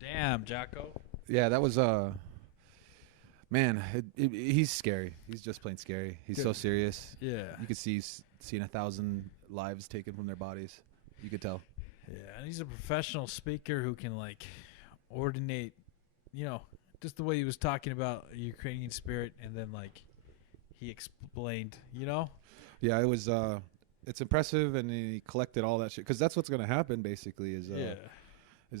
damn, Jocko. Yeah, that was man. He's scary. He's just plain scary. He's so Dude. serious. Yeah. You could see he's seen 1,000 lives taken from their bodies. You could tell. Yeah, and he's a professional speaker who can like ordinate, just the way he was talking about Ukrainian spirit, and then like he explained, Yeah, it was. It's impressive, and he collected all that shit because that's what's gonna happen. Basically, is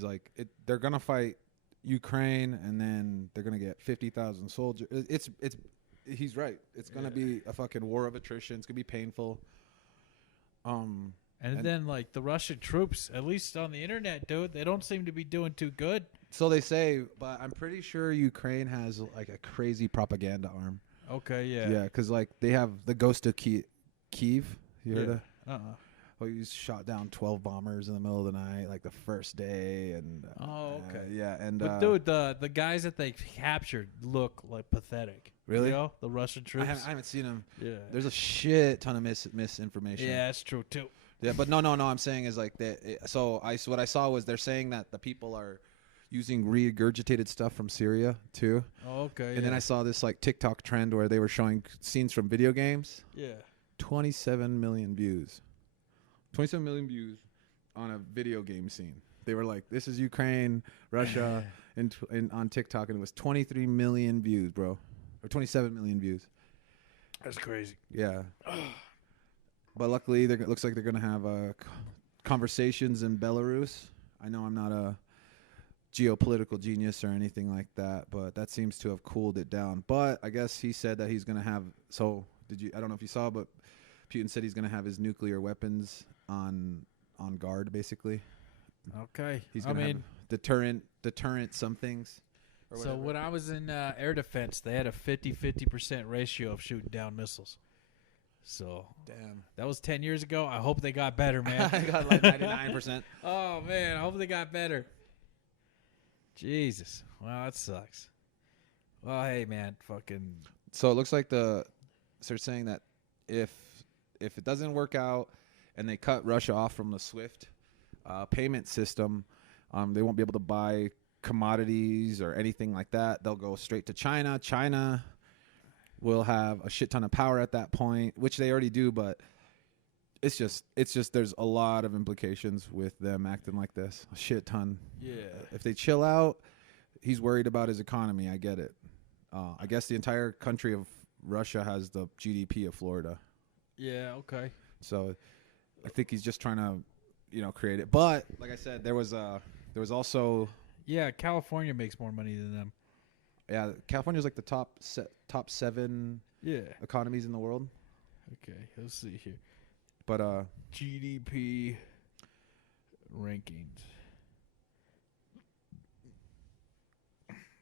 like they're gonna fight Ukraine, and then they're gonna get 50,000 soldiers. It's he's right. It's gonna be a fucking war of attrition. It's gonna be painful. And then like the Russian troops, at least on the internet, dude, they don't seem to be doing too good. So they say, but I'm pretty sure Ukraine has like a crazy propaganda arm. Okay, yeah. Yeah, because like they have the Ghost of Kiev. You heard of? Well, he shot down 12 bombers in the middle of the night, like the first day, and Oh, okay. yeah, and But dude, the guys that they captured look like pathetic. Really? The Russian I troops. haven't seen them. Yeah. There's a shit ton of misinformation. Yeah, that's true too. Yeah, but no. I'm saying is like that. So what I saw was they're saying that the people are using regurgitated stuff from Syria too. Oh, okay. And then I saw this like TikTok trend where they were showing scenes from video games. Yeah. 27 million views. 27 million views on a video game scene. They were like, "This is Ukraine, Russia," and on TikTok, and it was 23 million views, bro, or 27 million views. That's crazy. Yeah. But luckily, it looks like they're gonna have conversations in Belarus. I know I'm not a geopolitical genius or anything like that, but that seems to have cooled it down. But I guess he said that he's gonna have. So I don't know if you saw, but Putin said he's gonna have his nuclear weapons on guard, basically. Okay. He's gonna have deterrent some things. So when I was in air defense, they had a 50% ratio of shooting down missiles. So Damn. that was 10 years ago. I hope they got better, man. I got like 99%. Oh, man. I hope they got better. Jesus. Well, that sucks. Well, hey, man. Fucking. So it looks like they're saying that if it doesn't work out and they cut Russia off from the SWIFT payment system, they won't be able to buy commodities or anything like that. They'll go straight to China. China will have a shit ton of power at that point, which they already do, but it's just there's a lot of implications with them acting like this. A shit ton. Yeah. If they chill out, he's worried about his economy. I get it. I guess the entire country of Russia has the GDP of Florida. Yeah, okay. So I think he's just trying to, create it. But like I said, there was also Yeah, California makes more money than them. California's like the top 7 Yeah. economies in the world. Okay, let's see here. But GDP rankings.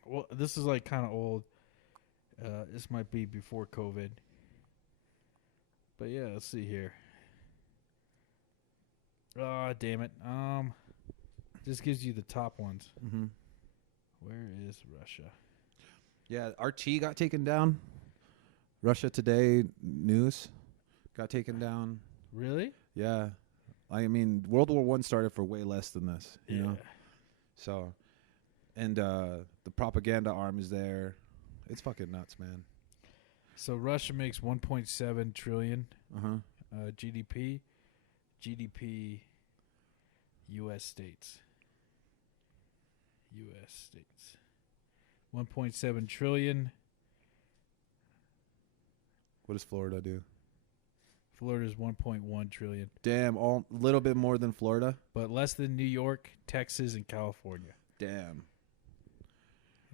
Well, this is like kind of old. This might be before COVID. But yeah, let's see here. Oh, damn it. This gives you the top ones. mm-hmm. Where is Russia? Yeah, RT got taken down. Russia Today news got taken down. Really? Yeah, I mean World War I started for way less than this. You know. So, and the propaganda arm is there. It's fucking nuts, man. So Russia makes 1.7 trillion Uh-huh. GDP. GDP U.S. states. 1.7 trillion. What does Florida do? Florida's 1.1 trillion. Damn, a little bit more than Florida. But less than New York, Texas, and California. Damn.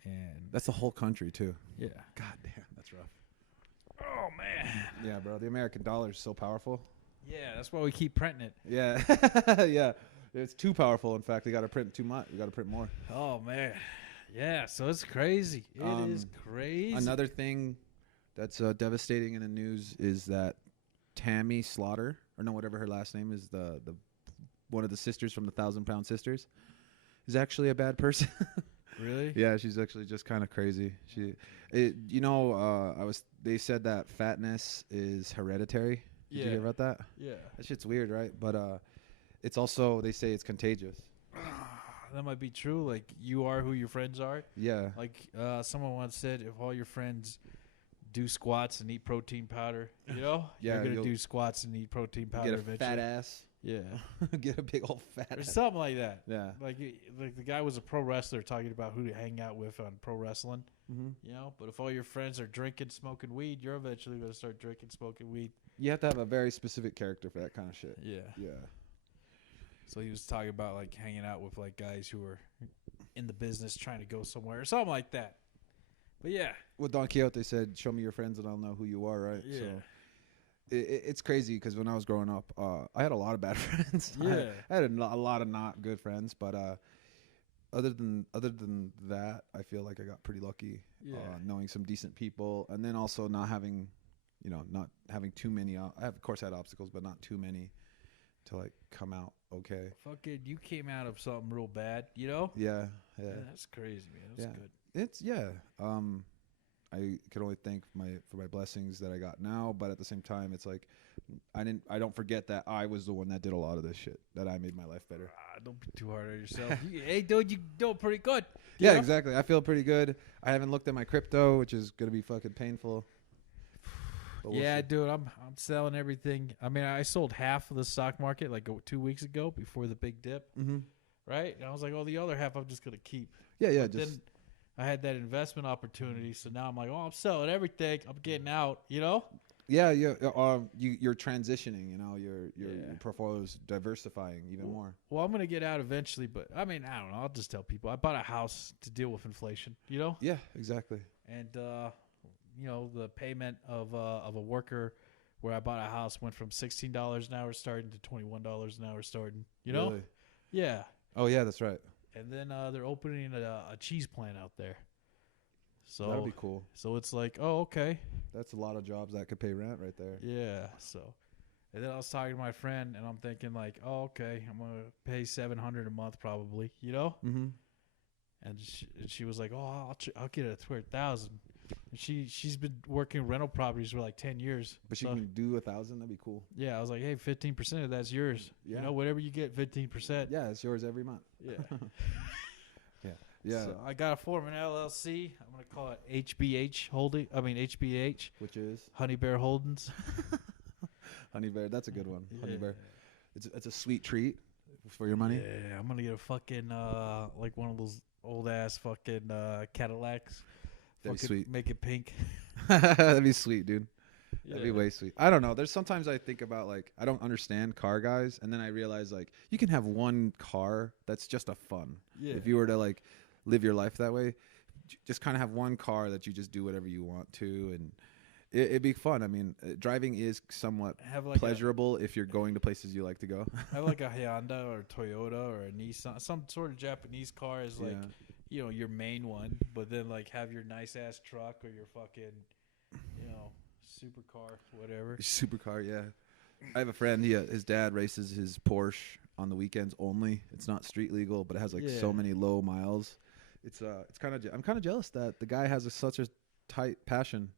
And That's the whole country, too. yeah. God damn, that's rough. Oh, man. Yeah, bro, the American dollar is so powerful. Yeah, that's why we keep printing it. Yeah. Yeah. It's too powerful. In fact, they got to print too much. We got to print more. Oh, man. Yeah, so it's crazy. It is crazy. Another thing that's devastating in the news is that Tammy Slaughter, or no, whatever her last name is, the one of the sisters from the 1,000-Pound Sisters, is actually a bad person. Really? Yeah, she's actually just kind of crazy. They said that fatness is hereditary. Did you hear about that? Yeah. That shit's weird, right? But it's also, they say it's contagious. that might be true. Like, you are who your friends are. Yeah. Like, someone once said, if all your friends do squats and eat protein powder, you know, Yeah, you're gonna you'll do squats and eat protein powder Get a eventually. fat ass. Yeah, Get a big old fat or ass. something like that. Yeah. Like the guy was a pro wrestler talking about who to hang out with on pro wrestling. Mm-hmm. You know, but if all your friends are drinking, smoking weed, you're eventually gonna start drinking, smoking weed. You have to have a very specific character for that kind of shit. Yeah. Yeah. So he was talking about like hanging out with like guys who are in the business trying to go somewhere or something like that. But yeah. Well, Don Quixote said, "Show me your friends, and I'll know who you are." Right. Yeah. So it's crazy because when I was growing up, I had a lot of bad friends. Yeah. I had a lot of not good friends, but other than that, I feel like I got pretty lucky. Yeah. Knowing some decent people, and then also not having too many. I have, of course, had obstacles, but not too many to like come out okay. Fucking, you came out of something real bad, you know? Yeah. That's crazy, man. That's Yeah. good. It's I can only thank for my blessings that I got now, but at the same time, it's like I don't forget that I was the one that did a lot of this shit, that I made my life better. Don't be too hard on yourself. Hey, dude, you doing pretty good. Yeah, You know? exactly. I feel pretty good. I haven't looked at my crypto, which is gonna be fucking painful. But we'll Yeah, see. dude, I'm selling everything. I mean, I sold half of the stock market like 2 weeks ago before the big dip, right? And I was like, oh, the other half I'm just gonna keep. Yeah. But then I had that investment opportunity, so now I'm like, oh, I'm selling everything. I'm getting out, you know? you're transitioning. You know, your portfolio's diversifying even more. Well, I'm gonna get out eventually, but I mean, I don't know. I'll just tell people I bought a house to deal with inflation, you know? Yeah, exactly. And you know, the payment of a worker where I bought a house went from $16 an hour starting to $21 an hour starting. You know? Really? Yeah. Oh yeah, that's right. And then they're opening a cheese plant out there. So That'd be cool. So it's like, oh, okay. That's a lot of jobs that could pay rent right there. Yeah. So, and then I was talking to my friend, and I'm thinking like, oh, okay, I'm gonna pay $700 a month probably, you know. Mm-hmm. And she was like, oh, I'll get it to 1,000. And she's been working rental properties for like 10 years. But you So, can do 1,000. That'd be cool. yeah, I was like, hey, 15% of that's yours. Yeah. You know, whatever you get, 15%. Yeah, it's yours every month. Yeah. Yeah. So I got to form an LLC. I'm gonna call it HBH Holding. I mean HBH, Which is Honey Bear Holdings. Honey Bear. That's a good one. Honey Yeah. Bear. It's a sweet treat for your money. Yeah, I'm gonna get a fucking like one of those old ass fucking Cadillacs. That'd be Fucking sweet. make it pink. That'd be sweet, dude. That'd be Yeah. way sweet. I don't know. There's sometimes I think about like I don't understand car guys, and then I realize like you can have one car that's just a fun. Yeah. If you were to like live your life that way, just kind of have one car that you just do whatever you want to, and it'd be fun. I mean, driving is somewhat Have like pleasurable if you're going to places you like to go. have like a Honda or Toyota or a Nissan, some sort of Japanese car is like Yeah. you know your main one, but then like have your nice ass truck or your fucking you know supercar, whatever. Supercar, yeah. I have a friend. His dad races his Porsche on the weekends only. It's not street legal, but it has like so Yeah. many low miles. It's kind of I'm kind of jealous that the guy has such a tight passion.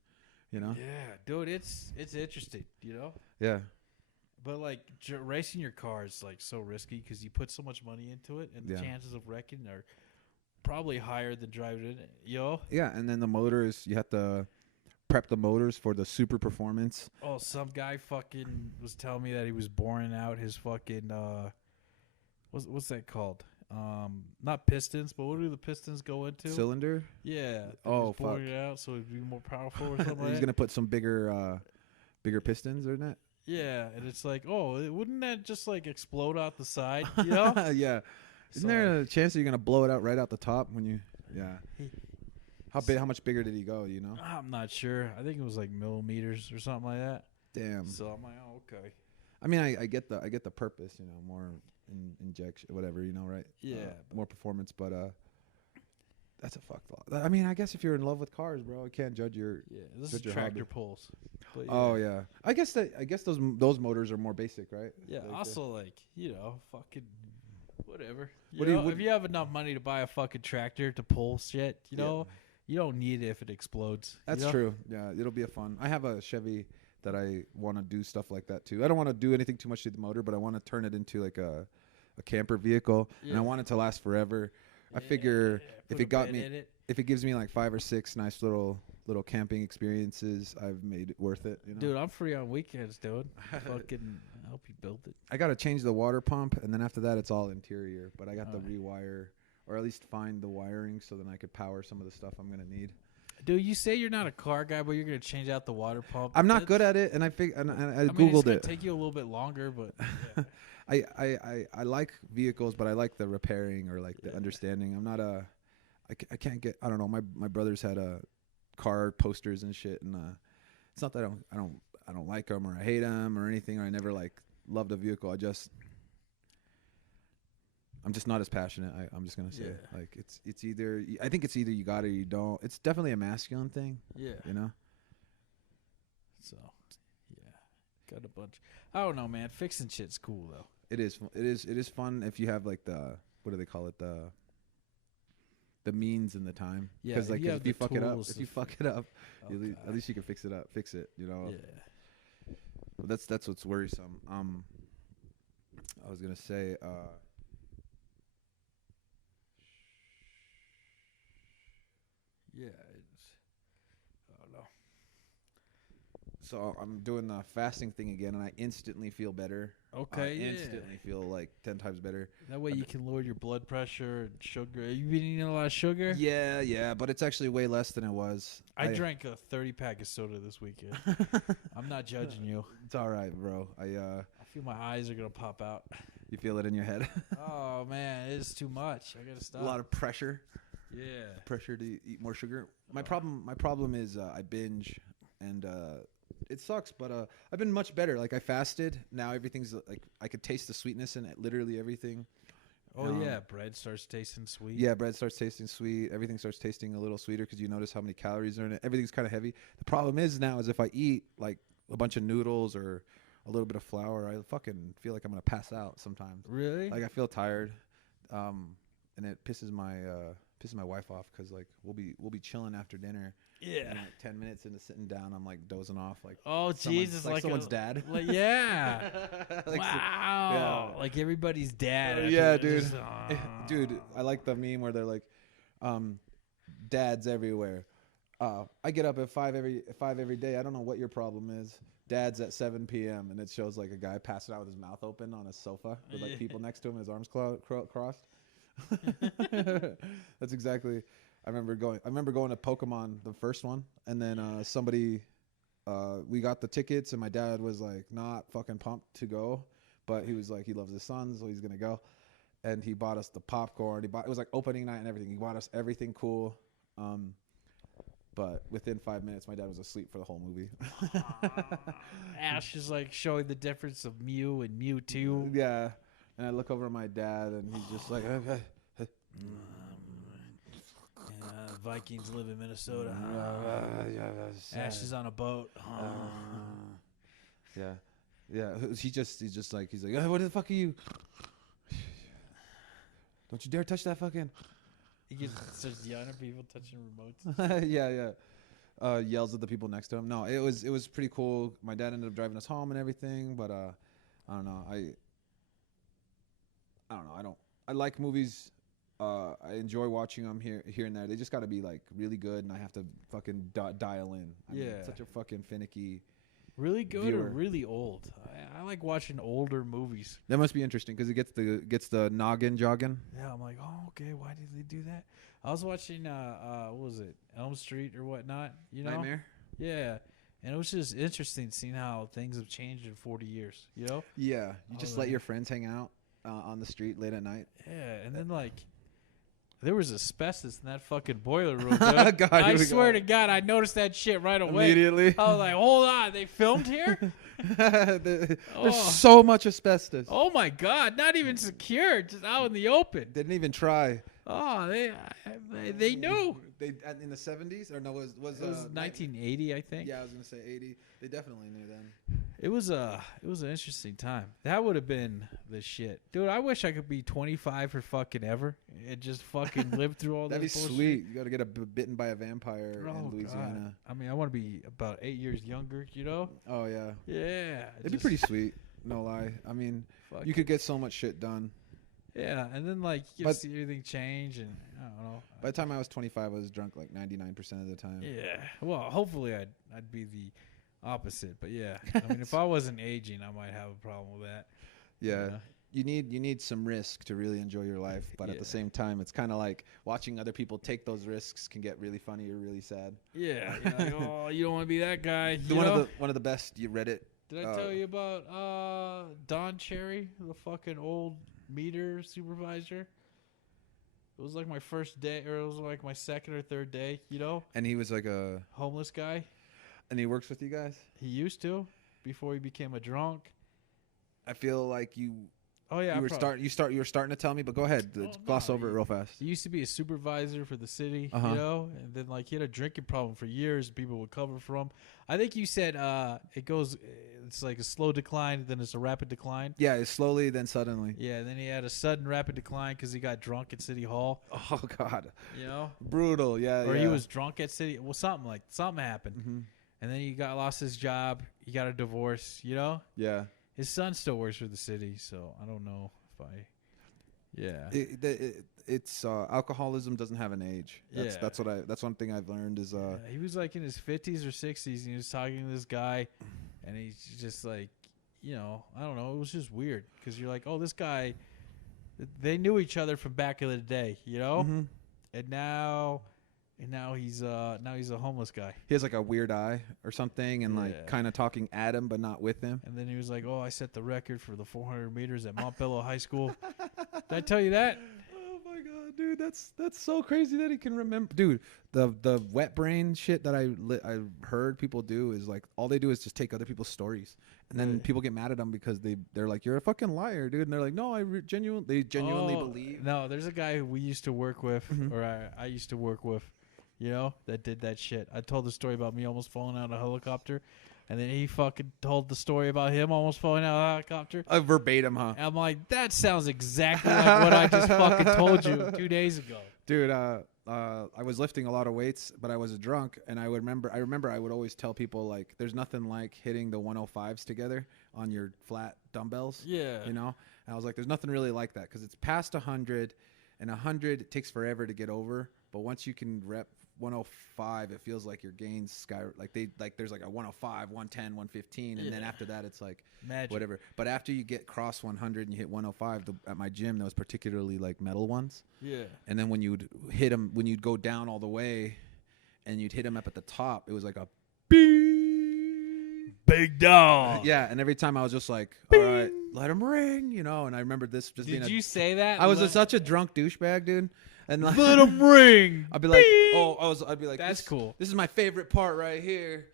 You know? Yeah, dude, it's interesting, you know. Yeah. But like racing your car is like so risky because you put so much money into it, and the Yeah. chances of wrecking are probably higher than driving it. You know? Yeah, and then the motors, you have to prep the motors for the super performance. Oh, some guy fucking was telling me that he was boring out his fucking what's that called? Not pistons, but what do the pistons go into? Cylinder. Yeah. Oh, He's boring it out so it'd be more powerful or something like He's that. gonna put some bigger pistons, isn't it? Yeah, and it's like, oh, wouldn't that just like explode out the side? You know? Yeah. Isn't So, there a chance that you're gonna blow it out right out the top when you? Yeah. He- How much bigger did he go? You know. I'm not sure. I think it was like millimeters or something like that. Damn. So I'm like, oh, okay. I mean, I get the purpose. You know, more injection, whatever. You know, right? Yeah. More performance, but that's a fucked lot. I mean, I guess if you're in love with cars, bro, I can't judge your. Yeah, this Such is a tractor hobby. pulls. But Oh yeah. I guess those motors are more basic, right? Yeah. Like, Also, like, you know, fucking whatever. What do you- Know, what- if you have enough money to buy a fucking tractor to pull shit, you Yeah. know, you don't need it if it explodes. That's you know? true. Yeah, it'll be a fun. I have a Chevy that I want to do stuff like that too. I don't want to do anything too much to the motor, but I want to turn it into like a a camper vehicle, and Yeah. I want it to last forever. I figure Put if a it got bed me, in it. if it gives me like 5 or 6 nice little camping experiences, I've made it worth it. You know? Dude, I'm free on weekends, dude. Fucking help you build it. I got to change the water pump, and then after that, it's all interior. But I got to Alright. rewire, or at least find the wiring, so then I could power some of the stuff I'm gonna need. Dude, you say you're not a car guy, but you're gonna change out the water pump. I'm not good That's- at it, and I I mean, it's googled gonna it. take you a little bit longer, but yeah. I like vehicles, but I like the repairing or like the Yeah. understanding. I'm not a, I can't get. I don't know. My brothers had car posters and shit, and it's not that I don't like them or I hate them or anything. Or I never like loved a vehicle. I'm just not as passionate. I'm just gonna say Yeah. like it's either I think it's either you got it or you don't. It's definitely a masculine thing, yeah. you know. So, yeah, got a bunch. I don't know, man. Fixing shit's cool though. It is fun if you have like the what do they call it the means and the time. Yeah, Because if like you have if you the fuck it up, tools if to you fuck it up, Oh, at God. least you can fix it. You know. Yeah. But that's what's worrisome. I was gonna say. Yeah. It's, I don't know. So I'm doing the fasting thing again, and I instantly feel better. Okay. I Yeah. instantly feel like 10 times better. That way you can lower your blood pressure and sugar. You been eating a lot of sugar? Yeah, but it's actually way less than it was. I drank a 30-pack of soda this weekend. I'm not judging you. It's all right, bro. I feel my eyes are gonna pop out. You feel it in your head. Oh man, it's too much. I gotta stop. A lot of pressure yeah. to eat more sugar. My problem is I binge, and it sucks. But I've been much better. Like I fasted. Now everything's like I could taste the sweetness in literally everything. Oh yeah, bread starts tasting sweet. Yeah, bread starts tasting sweet. Everything starts tasting a little sweeter because you notice how many calories are in it. Everything's kind of heavy. The problem is now is if I eat like a bunch of noodles or a little bit of flour, I fucking feel like I'm gonna pass out sometimes. Really? Like I feel tired, and it pisses my wife off because like we'll be chilling after dinner. yeah. And like 10 minutes into sitting down, I'm like dozing off. Like Oh someone's- Jesus! like someone's a, dad. Like yeah. Like, Wow. yeah. Like everybody's dad. after Yeah, that, dude. just, Dude, I like the meme where they're like, dads everywhere. I get up at 5 every day. I don't know what your problem is. Dad's at 7 p.m. and it shows like a guy passing out with his mouth open on a sofa with like Yeah. people next to him, his arms crossed. That's exactly. I remember going to Pokemon, the first one, and then somebody, we got the tickets, and my dad was like not fucking pumped to go, but he was like he loves his son, so he's gonna go, and he bought us the popcorn. It was like opening night and everything. He bought us everything cool, but within 5 minutes, my dad was asleep for the whole movie. Ash is like showing the difference of Mew and Mewtwo. Yeah, and I look over at my dad, and he's just like. Vikings live in Minnesota. Yeah, Ash is on a boat. yeah. He's just like what the fuck are you? Don't you dare touch that fucking. He gets starts yelling at people touching remotes. Yeah. Yells at the people next to him. No, it was pretty cool. My dad ended up driving us home and everything, but I don't know. I don't know. I like movies. I enjoy watching them here and there. They just got to be like really good, and I have to fucking dial in. I mean, it's such a fucking finicky. Really good Viewer. or really old? I like watching older movies. That must be interesting because it gets the noggin jogging. Yeah, I'm like, oh, okay. Why did they do that? I was watching, what was it, Elm Street or whatnot? You know? Nightmare. Yeah, and it was just interesting seeing how things have changed in 40 years. You know? Yeah, you just let right. your friends hang out on the street late at night. Yeah, and then like. There was asbestos in that fucking boiler room, dude. God, I here we swear go. to God, I noticed that shit right away. Immediately. I was like, hold on, they filmed here? There's Oh. so much asbestos. Oh my God, not even secured, just out in the open. Didn't even try. Oh, they knew. They in the 70s or no was It was 1980, I think. Yeah, I was gonna say 80. They definitely knew then. It was an interesting time. That would have been the shit, dude. I wish I could be 25 for fucking ever and just fucking live through all that. That'd be bullshit. sweet. You got to get bitten by a vampire Oh, in Louisiana. God. I mean, I want to be about 8 years younger. You know? Oh yeah, Yeah. it'd be pretty sweet. No lie. I mean, you could get so much shit done. Yeah, and then like you But- see everything change, and I don't know. By the time I was 25, I was drunk like 99% of the time. Yeah. Well, hopefully I'd be the opposite, but yeah. I mean, if I wasn't aging, I might have a problem with that. Yeah. You need some risk to really enjoy your life, but at the Yeah. same time, it's kind of like watching other people take those risks can get really funny or really sad. Yeah. You're like, oh, you don't want to be that guy. You One know? of the best you read it. Did I tell you about Don Cherry, the fucking old meter supervisor? It was like my first day, or it was like my second or third day. You know, And he was like homeless guy. and he works with you guys. He used to before he became a drunk. I feel like you Oh yeah, you were starting to tell me, but go ahead, gloss over it real fast. He used to be a supervisor for the city, Uh-huh. you know, and then like he had a drinking problem for years. People would cover for him. I think you said it's like a slow decline, then it's a rapid decline. Yeah, it's slowly then suddenly. Yeah, and then he had a sudden rapid decline because he got drunk at City Hall, Oh God, you know, brutal. Yeah, or yeah. he was drunk at City. Well, something happened, Mhm. and then he lost his job. He got a divorce, you know. Yeah. His son still works for the city, so I don't know if I. Yeah. It's alcoholism doesn't have an age. Yeah. That's one thing I've learned is Yeah, he was like in his 50s or 60s, and he was talking to this guy, and he's just like, you know, I don't know. It was just weird because you're like, oh, this guy, they knew each other from back in the day, you know, Mhm. and now he's a homeless guy. He has like a weird eye or something, and Yeah. like kind of talking at him, but not with him. And then he was like, oh, I set the record for the 400 meters at Montbello High School. Did I tell you that? Oh my God, dude, that's so crazy that he can remember. Dude, the wet brain shit that I heard people do is like all they do is just take other people's stories, and then Yeah. people get mad at them because they're like, you're a fucking liar, dude, and they're like, no, genuinely believe. No, there's a guy who we used to work with, Mhm. or I used to work with, you know, that did that shit. I told the story about me almost falling out of a helicopter, and then he fucking told the story about him almost falling out of a helicopter. Verbatim, huh? And I'm like, that sounds exactly like what I just fucking told you 2 days ago. Dude, I was lifting a lot of weights, but I was a drunk, and I remember I would always tell people like, there's nothing like hitting the 105s together on your flat dumbbells. Yeah. You know, and I was like, there's nothing really like that because it's past 100, and 100 it takes forever to get over, but once you can rep 105, it feels like your gains there's like a 105, 110, 115, and then Yeah. after that it's like Magic. whatever. But after you get cross 100 and you hit 105, at my gym there was particularly like metal ones, Yeah. and then when you'd hit them, when you'd go down all the way, and you'd hit them up at the top, it was like a Big dog. yeah, and every time I was just like, all right, let him ring, you know. And I remember this just Did being you say that? I was such a drunk douchebag, dude. And like, Let him ring. I'd be like, I'd be like, That's this, cool. This is my favorite part right here,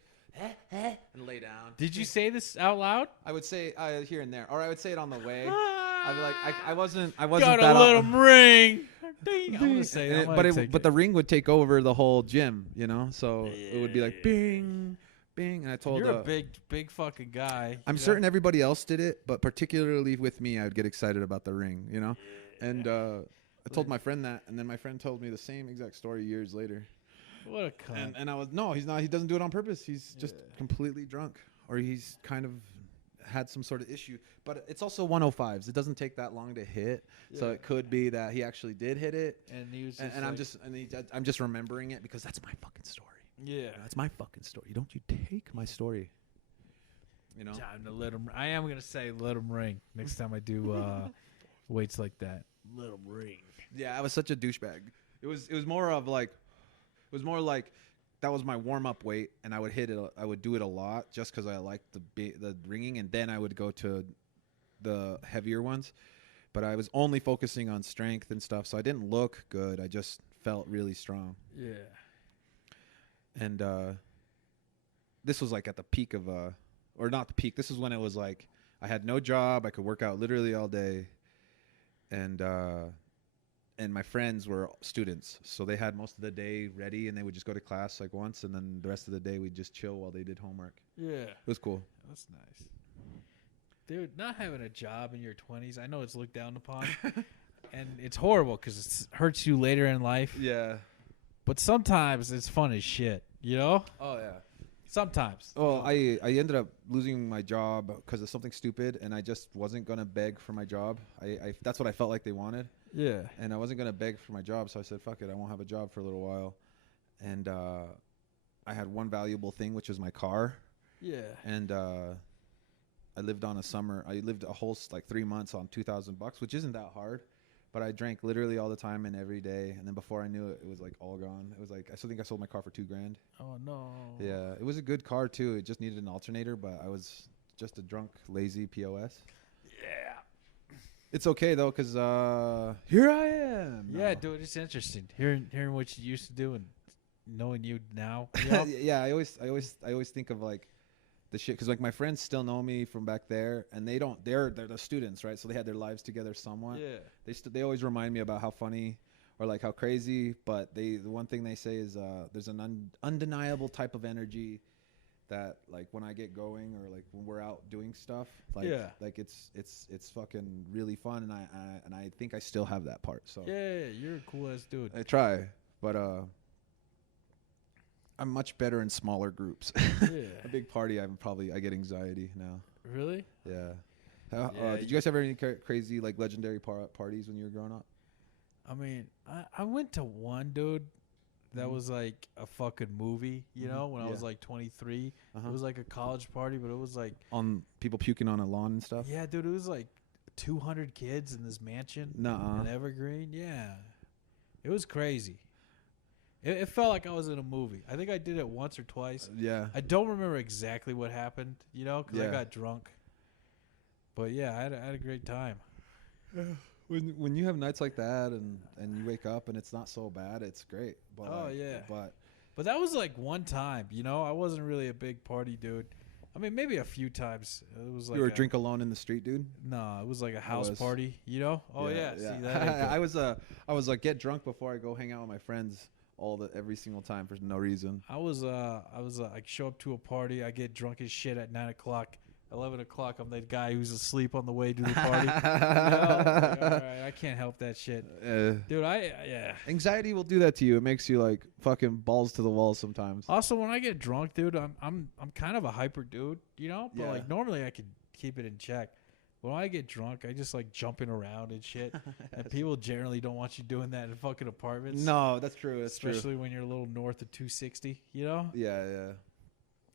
and lay down. Did you say this out loud? I would say here and there, or I would say it on the way. I'd be like, I wasn't Gotta that let out- him ring. Ding. I'm gonna say And that. but the ring would take over the whole gym, you know. So it would be like bing, bing, and I told you're a big fucking guy. I'm you know? certain everybody else did it, but particularly with me, I would get excited about the ring, you know. And I told my friend that, and then my friend told me the same exact story years later. What a cunt. And I was he's not. He doesn't do it on purpose. He's just Yeah. completely drunk, or he's kind of had some sort of issue. But it's also 105s. It doesn't take that long to hit, so Yeah. it could be that he actually did hit it. And he was just And I'm just remembering it because that's my fucking story. yeah. That's my fucking story. Don't you take my story. You know. Time to let him. I am gonna say let him ring next time I do weights like that. Let him ring. Yeah, I was such a douchebag. It was more like that was my warm up weight, and I would hit it. I would do it a lot just because I liked the ringing, and then I would go to the heavier ones. But I was only focusing on strength and stuff, so I didn't look good. I just felt really strong. Yeah. And this was like at the peak of or not the peak. This is when it was like I had no job. I could work out literally all day, and my friends were students, so they had most of the day ready, and they would just go to class like once, and then the rest of the day we'd just chill while they did homework. Yeah. It was cool. That's nice. Dude, not having a job in your 20s, I know it's looked down upon, and it's horrible because it hurts you later in life. Yeah. But sometimes it's fun as shit, you know? Oh yeah. Sometimes. Well, I ended up losing my job because of something stupid, and I just wasn't gonna beg for my job. I that's what I felt like they wanted, Yeah. and I wasn't gonna beg for my job, so I said, "Fuck it, I won't have a job for a little while." And I had one valuable thing, which was my car, Yeah. and I lived on a summer. I lived a whole 3 months on $2,000, which isn't that hard. But I drank literally all the time and every day, and then before I knew it, it was like all gone. It was like I still think I sold my car for $2,000. Oh no. Yeah, it was a good car too. It just needed an alternator, but I was just a drunk, lazy POS. Yeah. It's okay though, cause here I am. Yeah, No. dude, it's interesting hearing what you used to do and knowing you now. You know? Yeah, I always think of like the shit, cause like my friends still know me from back there, and they don't. They're the students, right? So they had their lives together somewhat. Yeah. They always remind me about how funny or like how crazy, but the one thing they say is there's an undeniable type of energy that like when I get going or like when we're out doing stuff, like like it's fucking really fun, and I think I still have that part. So Yeah, you're a cool ass dude. I try, but I'm much better in smaller groups. Yeah. A big party, I get anxiety now. Really? Yeah. Yeah, Did you guys have any crazy like legendary parties when you were growing up? I mean, I went to one, dude, that Mhm. was like a fucking movie, you know, when I was Yeah. like 23. Uh-huh. It was like a college party, but it was like, On people puking on a lawn and stuff. yeah, dude, it was like 200 kids in this mansion Nuh-uh. in Evergreen. Yeah. It was crazy. It felt like I was in a movie. I think I did it once or twice. Yeah. I don't remember exactly what happened, you know, because I Yeah. got drunk. But yeah, I had a great time. When you have nights like that and you wake up and it's not so bad, it's great. But Oh, yeah. But that was like one time, you know. I wasn't really a big party dude. I mean, maybe a few times. It was like you were drink alone in the street, dude. No, it was like a house was. party, you know. Oh yeah, see that? I was like get drunk before I go hang out with my friends every single time for no reason. I show up to a party. I get drunk as shit at 9 o'clock. 11 o'clock, I'm the guy who's asleep on the way to the party. You know? Like, all right, I can't help that shit, dude. Yeah. Anxiety will do that to you. It makes you like fucking balls to the wall sometimes. Also, when I get drunk, dude, I'm kind of a hyper dude, you know. But Yeah. like normally I could keep it in check. When I get drunk, I just like jumping around and shit. And people generally don't want you doing that in fucking apartments. No, that's true. That's Especially when you're a little north of 260, you know. true. Yeah.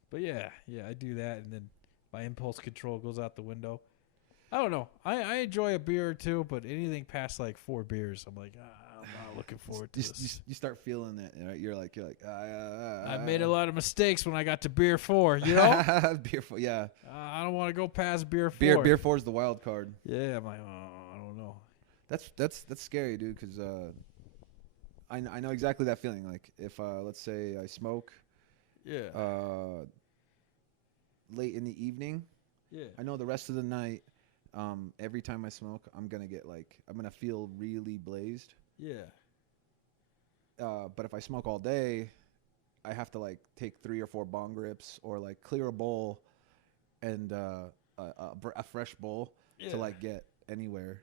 But yeah, I do that, and then my impulse control goes out the window. I don't know. I enjoy a beer or two, but anything past like 4 beers, I'm like, I'm not looking forward to this. You start feeling it, right? You're like, I made a lot of mistakes when I got to beer 4. You know, beer 4, yeah. I don't want to go past beer 4. Beer 4 is the wild card. Yeah, I'm like, oh, I don't know. That's scary, dude. Because I know exactly that feeling. Like if let's say I smoke, Yeah, late in the evening, yeah, I know the rest of the night. Every time I smoke, I'm gonna feel really blazed. yeah, But if I smoke all day, I have to like take 3 or 4 bong rips or like clear a bowl and a fresh bowl to like get anywhere.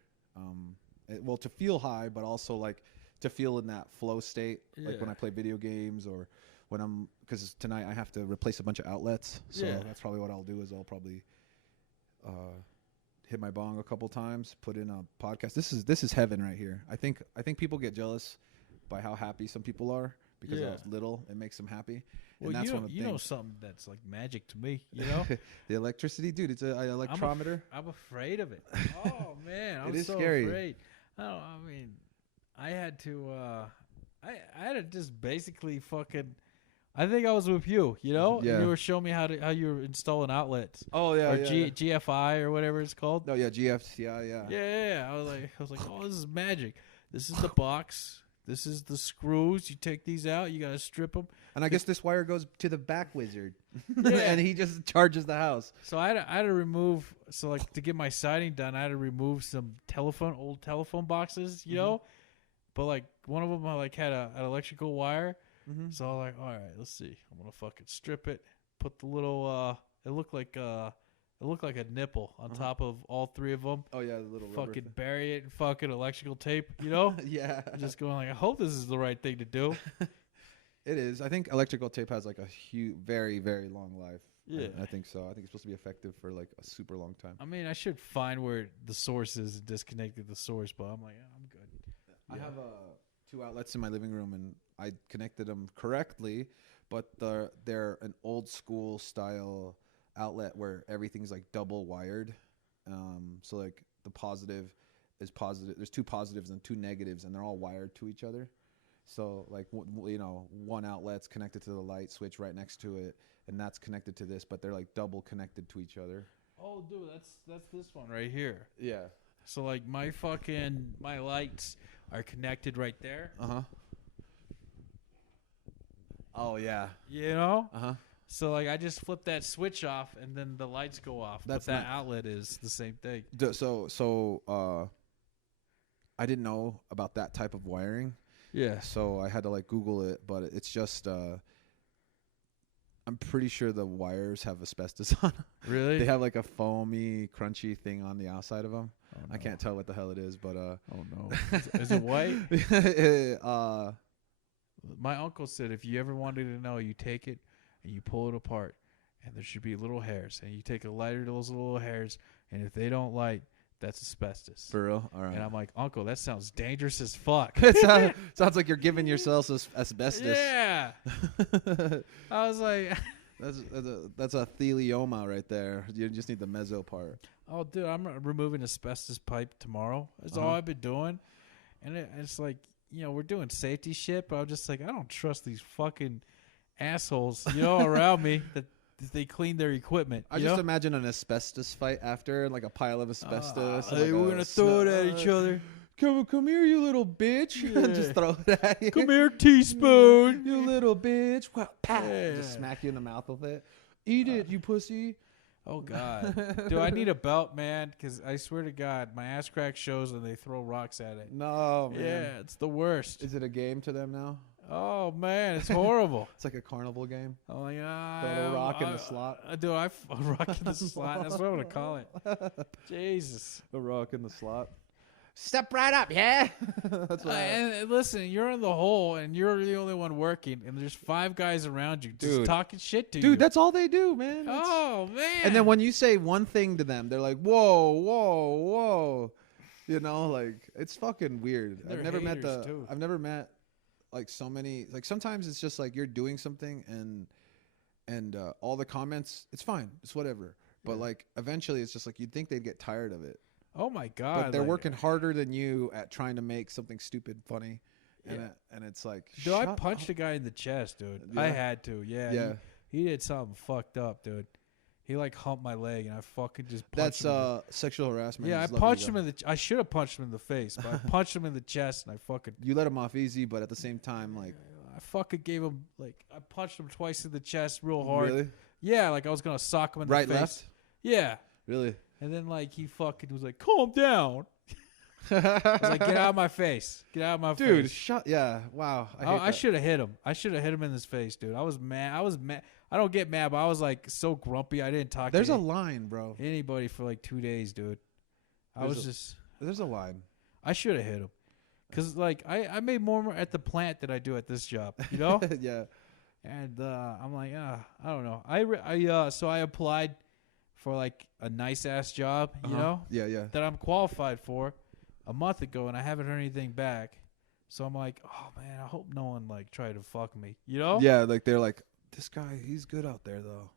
To feel high, but also like to feel in that flow state, like when I play video games or when because tonight I have to replace a bunch of outlets. So that's probably what I'll do is I'll probably hit my bong a couple times, put in a podcast. This is heaven right here. I think people get jealous by how happy some people are because I was little. It makes them happy. Well, and that's you know, one of the you know things. something that's like magic to me. You know, The electricity, dude. It's an electrometer. I'm afraid of it. Oh man, I'm It is so scary. afraid. I mean, I had to. I had to just basically fucking. I think I was with you. You know, and Yeah. you were showing me how you were installing outlets Oh yeah, or yeah. GFI or whatever it's called. No, yeah, GFCI, yeah. Yeah. I was like, oh, this is magic. This is the box. This is the screws. You take these out. You gotta strip them. And I guess this wire goes to the back wizard, Yeah. and he just charges the house. So I had to remove. So like to get my siding done, I had to remove some old telephone boxes. You know, but like one of them I like had an electrical wire. Mm-hmm. So I'm like, all right, let's see. I'm gonna fucking strip it. Put the little. It looked like a nipple on top of all 3 of them. Oh yeah, the little rubber Fucking thing. bury it in fucking electrical tape. You know. Yeah. I'm just going like, I hope this is the right thing to do. It is. I think electrical tape has like a huge, very, very long life. Yeah. I think so. I think it's supposed to be effective for like a super long time. I mean, I should find where the source is and disconnect the source, but I'm like, I'm good. I Yeah. have 2 outlets in my living room, and I connected them correctly, but they're an old school style outlet where everything's like double wired. So like the positive is positive. There's 2 positives and 2 negatives, and they're all wired to each other. So like one outlet's connected to the light switch right next to it, and that's connected to this, but they're like double connected to each other. Oh, dude, that's this one right here. Yeah. So like my lights are connected right there. Oh yeah. You know? So like I just flip that switch off and then the lights go off. That's but that not- outlet is the same thing. I didn't know about that type of wiring. Yeah. So I had to like Google it, but it's just I'm pretty sure the wires have asbestos on them. Really? They have like a foamy, crunchy thing on the outside of them. Oh, I can't tell what the hell it is, but Oh no. Is it white? My uncle said if you ever wanted to know, you take it and you pull it apart, and there should be little hairs, and you take a lighter to those little hairs, and if they don't light, that's asbestos. for real. All right. And I'm like, Uncle, that sounds dangerous as fuck. Sounds like you're giving yourself asbestos. Yeah. I was like, That's a thelioma right there. You just need the meso part. oh, dude, I'm removing asbestos pipe tomorrow. That's all I've been doing. And it's like, we're doing safety shit, but I'm just like, I don't trust these fucking assholes, around me that they clean their equipment. I just imagine an asbestos fight after, like a pile of asbestos. and Hey, like we're going to throw it at each other. Come here, you little bitch. Yeah. Just throw it at you. Come here, teaspoon. You little bitch. Wow, pow. Yeah. Just smack you in the mouth with it. Eat it, you pussy. Oh, God. Dude, I need a belt, man, because I swear to God, my ass crack shows and they throw rocks at it. No, man. Yeah, it's the worst. Is it a game to them now? Oh, man, it's horrible. It's like a carnival game. Oh, my God. Throw a rock in the slot. Dude, a rock in the slot. That's what I'm going to call it. Jesus. A rock in the slot. Step right up, yeah. That's what. And listen, you're in the hole, and you're the only one working, and there's 5 guys around you just Dude. talking shit to you. Dude, that's all they do, man. Oh, man. And then when you say one thing to them, they're like, "Whoa, whoa, whoa," like it's fucking weird. They're I've never met haters, too. I've never met like so many. Like sometimes it's just like you're doing something and all the comments, it's fine, it's whatever. But like eventually, it's just like you'd think they'd get tired of it. Oh, my God. But they're like- working harder than you at trying to make something stupid funny, and it's like, Dude, I shut punched up. a guy in the chest, dude. Yeah. I had to. Yeah. Yeah. He did something fucked up, dude. He like humped my leg, and I fucking just punched That's him. sexual harassment. Yeah, I He's lucky punched to him go. in the. I should have punched him in the face, but I punched him in the chest, and I fucking. You let him off easy, but at the same time, like, I fucking gave him like I punched him twice in the chest, real hard. really, Yeah, like I was gonna sock him in right, the face. left, Yeah, really. and then like he fucking was like, "Calm down." I was like, "Get out of my face! Get out of my Dude, face!" shut. Yeah, wow. I should have hit him. I should have hit him in his face, dude. I was mad. I was mad. I don't get mad, but I was like so grumpy. I didn't talk There's to a line, bro. anybody for like 2 days, dude. There's a line. I should have hit him. Cause like I made more at the plant than I do at this job, you know. Yeah. And I'm like, I don't know. So I applied for like a nice ass job, you know, Yeah, yeah. that I'm qualified for a month ago, and I haven't heard anything back. So I'm like, oh man, I hope no one like tried to fuck me, you know? Yeah, like they're like, this guy, he's good out there though.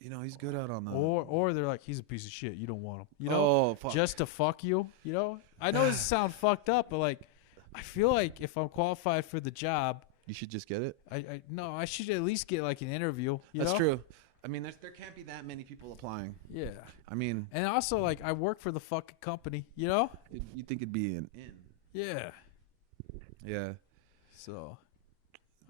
You know, he's good out on the. Or they're like, he's a piece of shit. You don't want him, you know? Oh, fuck. Just to fuck you, you know? I know this sounds fucked up, but like, I feel like if I'm qualified for the job, You should just get it. I should at least get like an interview. That's know? true. I mean, there can't be that many people applying. Yeah. I mean, And also, like, I work for the fucking company, you know? you think it'd be an in? Yeah. Yeah. So.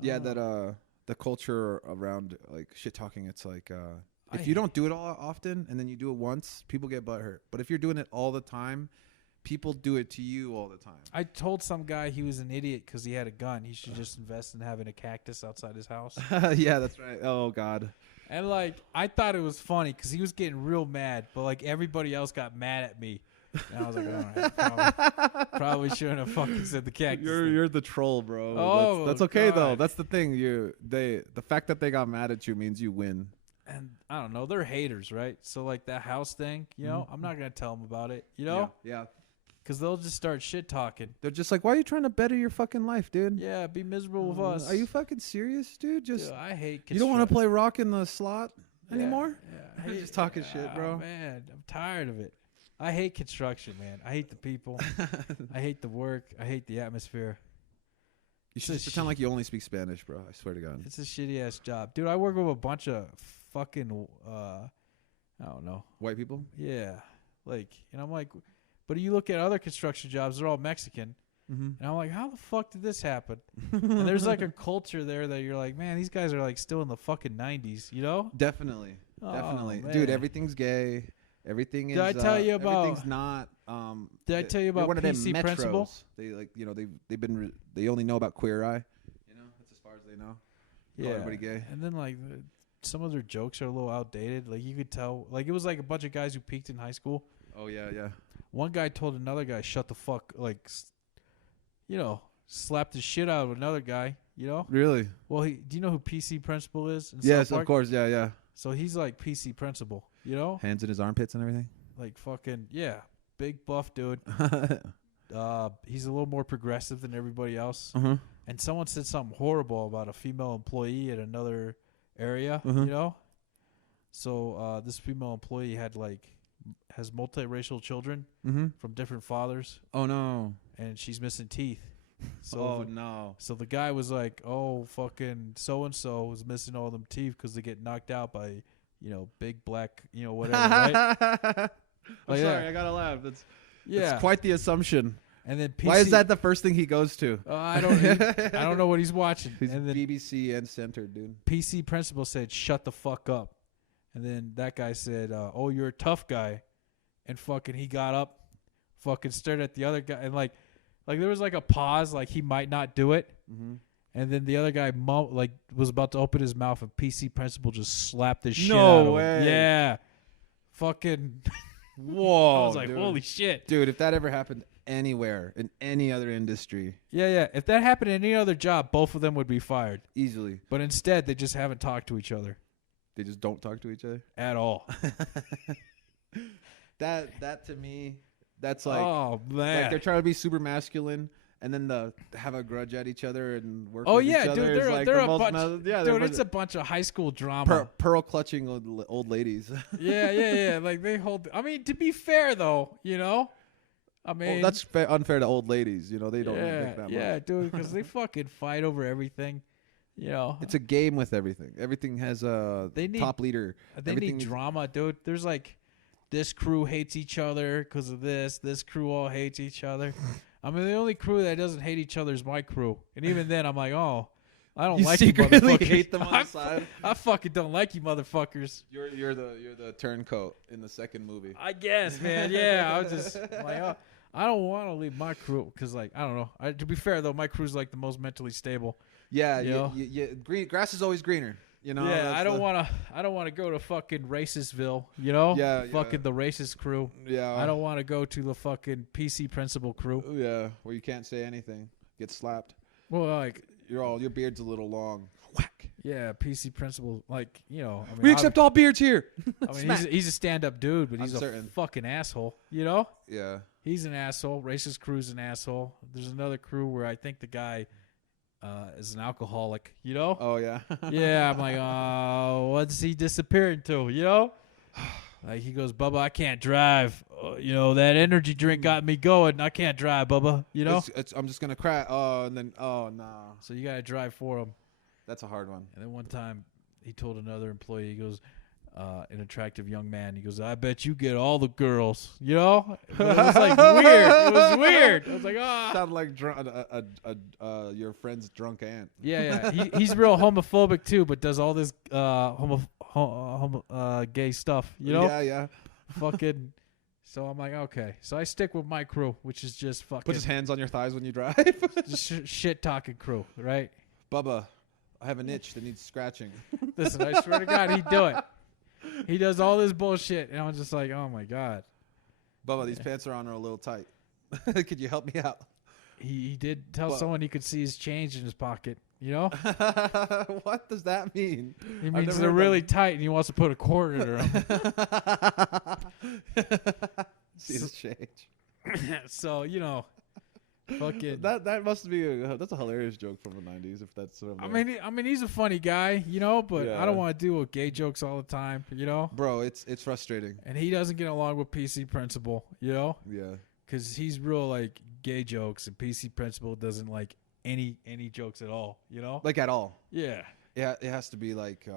Yeah, that the culture around like shit talking, it's like I if you don't do it all often and then you do it once, people get butthurt. But if you're doing it all the time, people do it to you all the time. I told some guy he was an idiot because he had a gun. He should just invest in having a cactus outside his house. Yeah, that's right. Oh God. And like, I thought it was funny because he was getting real mad, but like everybody else got mad at me. And I was like, all right, probably shouldn't have fucking said the cactus. You're the troll, bro. Oh, that's okay though. God. That's the thing. The fact that they got mad at you means you win. And I don't know, they're haters, right? So like that house thing, you know, I'm not gonna tell them about it, you know, Yeah. because they'll just start shit talking. They're just like, why are you trying to better your fucking life, dude? Yeah, be miserable with us. Are you fucking serious, dude? Just Dude, I hate. you don't want to play rock in the slot Yeah, anymore? Yeah, I You're hate- just talking shit, bro. Man, I'm tired of it. I hate construction, man. I hate the people. I hate the work. I hate the atmosphere. You should just It's a pretend like you only speak Spanish, bro. I swear to God. It's a shitty ass job, dude. I work with a bunch of fucking, I don't know. White people? Yeah, like, and I'm like, but you look at other construction jobs, they're all Mexican, Mm-hmm. and I'm like, how the fuck did this happen? And there's like a culture there that you're like, man, these guys are like still in the fucking 90s, you know? Definitely. Oh, Definitely. man. Dude, everything's gay. Everything is Did I tell you about- everything's not Did I tell you about one of them PC metros. Principle? They like, you know, they only know about Queer Eye. You know, that's as far as they know. Call everybody gay. And then like some of their jokes are a little outdated. Like you could tell, like it was like a bunch of guys who peaked in high school. Oh yeah, yeah. One guy told another guy, "Shut the fuck," like, you know, slapped the shit out of another guy. You know. Really? Well, do you know who PC Principal is? In Yes, South Park? of course. Yeah, yeah. So he's like PC Principal. You know, Hands in his armpits and everything. like fucking yeah, big buff dude. He's a little more progressive than everybody else. Uh-huh. And someone said something horrible about a female employee at another area, Uh-huh. you know? So this female employee has multiracial children Mm-hmm. from different fathers, Oh no. and she's missing teeth. So Oh the, no. so the guy was like, oh, fucking so-and-so was missing all them teeth because they get knocked out by, you know, big black, you know, whatever, right? I'm Like sorry, that. I gotta laugh. That's Yeah. quite the assumption. And then PC, Why is that the first thing he goes to? I don't know what he's watching. He's And then BBC and centered, dude. PC Principal said, shut the fuck up. And then that guy said, oh, you're a tough guy. And fucking he got up, fucking stared at the other guy. And like there was like a pause, like he might not do it. Mm-hmm. And then the other guy was about to open his mouth, and PC Principal just slapped the shit No out of way. him. Yeah. Fucking. Whoa. I was like, dude. holy shit. Dude, if that ever happened anywhere in any other industry, Yeah, yeah. If that happened in any other job, both of them would be fired. easily, But instead, they just haven't talked to each other they just don't talk to each other. at all. That to me, that's like, oh, man. like they're trying to be super masculine, and then have a grudge at each other and work. Oh with yeah, each other dude, is they're, like they're the a most bunch. yeah, dude, it's a bunch of high school drama. pearl clutching old ladies. Yeah, yeah, yeah. Like they hold. I mean, to be fair though, you know, I mean, Well, that's unfair to old ladies. You know, they don't yeah, make that yeah, much. dude, because they fucking fight over everything. You know, It's a game with everything. Everything has a They need- top leader. they everything need is- drama, dude. There's like, this crew hates each other because of this. This crew all hates each other. I mean, the only crew that doesn't hate each other is my crew, and even then, I'm like, oh, I don't You like secretly you motherfuckers. hate them on the side. I fucking don't like you, motherfuckers. You're the turncoat in the second movie. I guess, man. Yeah, I was just like, oh, I don't want to leave my crew because, like, I don't know. To be fair, though, my crew's like the most mentally stable. Yeah, You know? green grass is always greener. You know. yeah, that's I don't want to. I don't want to go to fucking Racistville. You know. Yeah, Fucking the racist crew. Yeah. I don't want to go to the fucking PC Principal crew. Yeah, where you can't say anything, get slapped. Well, like, Your beard's a little long. Whack. yeah, PC Principal. Like, you know. I mean, We accept all beards here. I mean, he's a stand-up dude, but I'm he's a certain. fucking asshole. You know. Yeah. He's an asshole. Racist crew's an asshole. There's another crew where I think the guy is an alcoholic. You know. Oh yeah. Yeah, I'm like, oh, what's he disappearing to? You know, like he goes, Bubba, I can't drive. You know, that energy drink got me going. I can't drive, Bubba. You know, I'm just gonna cry. Oh, and then oh no, so you gotta drive for him. that's a hard one. And then one time, he told another employee, he goes, an attractive young man, he goes, I bet you get all the girls. You know, but it was like weird. It was weird. I was like, ah. Sound like your friend's drunk aunt. Yeah, yeah. He's real homophobic too, but does all this gay stuff. You know, Yeah, yeah. fucking. So I'm like, okay. So I stick with my crew, which is just fucking Put his hands on your thighs when you drive. just shit talking crew, right? Bubba, I have an itch that needs scratching. Listen, I swear to God, he'd do it. He does all this bullshit, and I'm just like, oh my God. Bubba, these pants are on are a little tight. Could you help me out? He did tell But- someone he could see his change in his pocket. You know, What does that mean? he I've means never they're heard really that. tight, and he wants to put a quarter in them. See his change. So fucking. That must be that's a hilarious joke from the 90s if that's what I mean, he's a funny guy, but Yeah. I don't want to deal with gay jokes all the time, bro, it's frustrating. And he doesn't get along with PC Principal, Yeah. because he's real like gay jokes, and PC Principal doesn't like any jokes at all, Like at all. Yeah, Yeah, it has to be like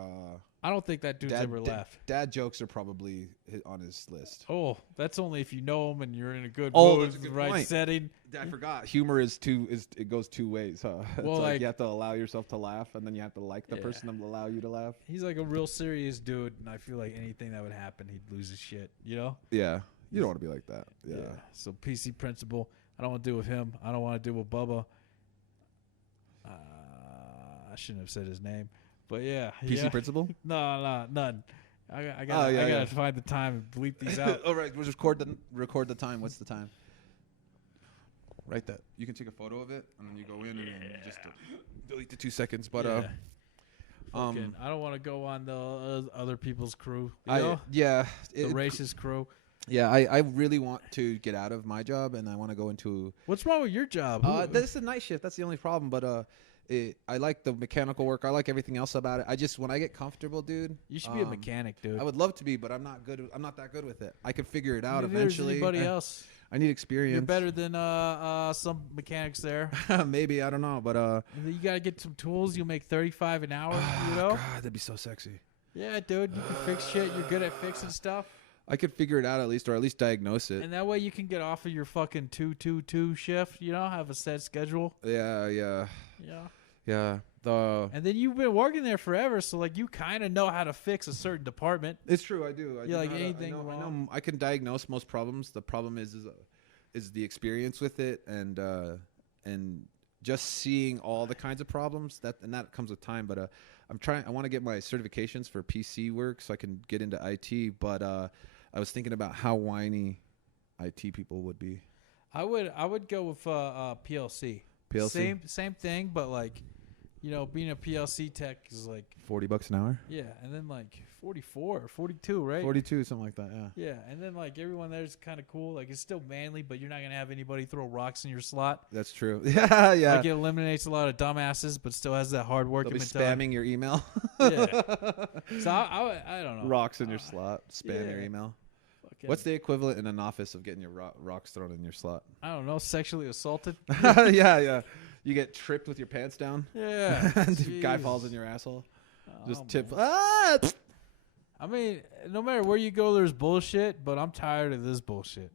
I don't think that dude's ever left. dad jokes are probably on his list. Oh, that's only if you know him and you're in a good Oh, mood, that's a good right point. setting. I forgot. Humor it goes two ways, huh? It's Well, like like- you have to allow yourself to laugh, and then you have to like the Yeah. person to allow you to laugh. He's like a real serious dude, and I feel like anything that would happen, he'd lose his shit, Yeah, you don't want to be like that. Yeah. So PC Principal, I don't want to deal with him. I don't want to deal with Bubba. I shouldn't have said his name, but yeah. PC yeah. principal. No, none. I Oh, gotta yeah, yeah. find the time and bleep these out. All right, we'll just record the time. What's the time? Write that. You can take a photo of it, and then you go in and just delete the 2 seconds. But Yeah. Fucking, I don't want to go on the other people's crew. The racist crew. Yeah, I really want to get out of my job, and I want to go into. What's wrong with your job? This is a night shift. That's the only problem. But I like the mechanical work. I like everything else about it. When I get comfortable, dude. You should be a mechanic, dude. I would love to be, but I'm not good. I'm not that good with it. I could figure it out Neither is eventually. anybody else. I need experience. You're better than some mechanics there. Maybe, I don't know, but And then you gotta get some tools. You'll make $35 an hour. God, that'd be so sexy. Yeah, dude. You can fix shit. You're good at fixing stuff. I could figure it out at least, or at least diagnose it. And that way you can get off of your fucking 2-2-2 shift. Have a set schedule. Yeah. Yeah. And then you've been working there forever, so like you kind of know how to fix a certain department. It's true. I do. Yeah, like know anything I know wrong. I can diagnose most problems. The problem is the experience with it, and just seeing all the kinds of problems that comes with time. But I want to get my certifications for PC work so I can get into IT. But I was thinking about how whiny IT people would be. I would go with PLC. PLC? Same thing, but like, being a PLC tech is like $40 an hour. yeah, and then like 44 or 42, right? 42, something like that. Yeah. Yeah, and then like everyone there's kind of cool. Like it's still manly, but you're not gonna have anybody throw rocks in your slot. That's true. Yeah. Like it eliminates a lot of dumbasses, but still has that hard work. They'll be spamming your email. Yeah. So I don't know. Rocks in your slot. Spam your yeah. email. Fucking- What's the equivalent in an office of getting your rocks thrown in your slot? I don't know. Sexually assaulted. Yeah. You get tripped with your pants down. Yeah. And the guy Jeez. falls in your asshole. Just Oh, tip. man. Ah! I mean, no matter where you go, there's bullshit. But I'm tired of this bullshit.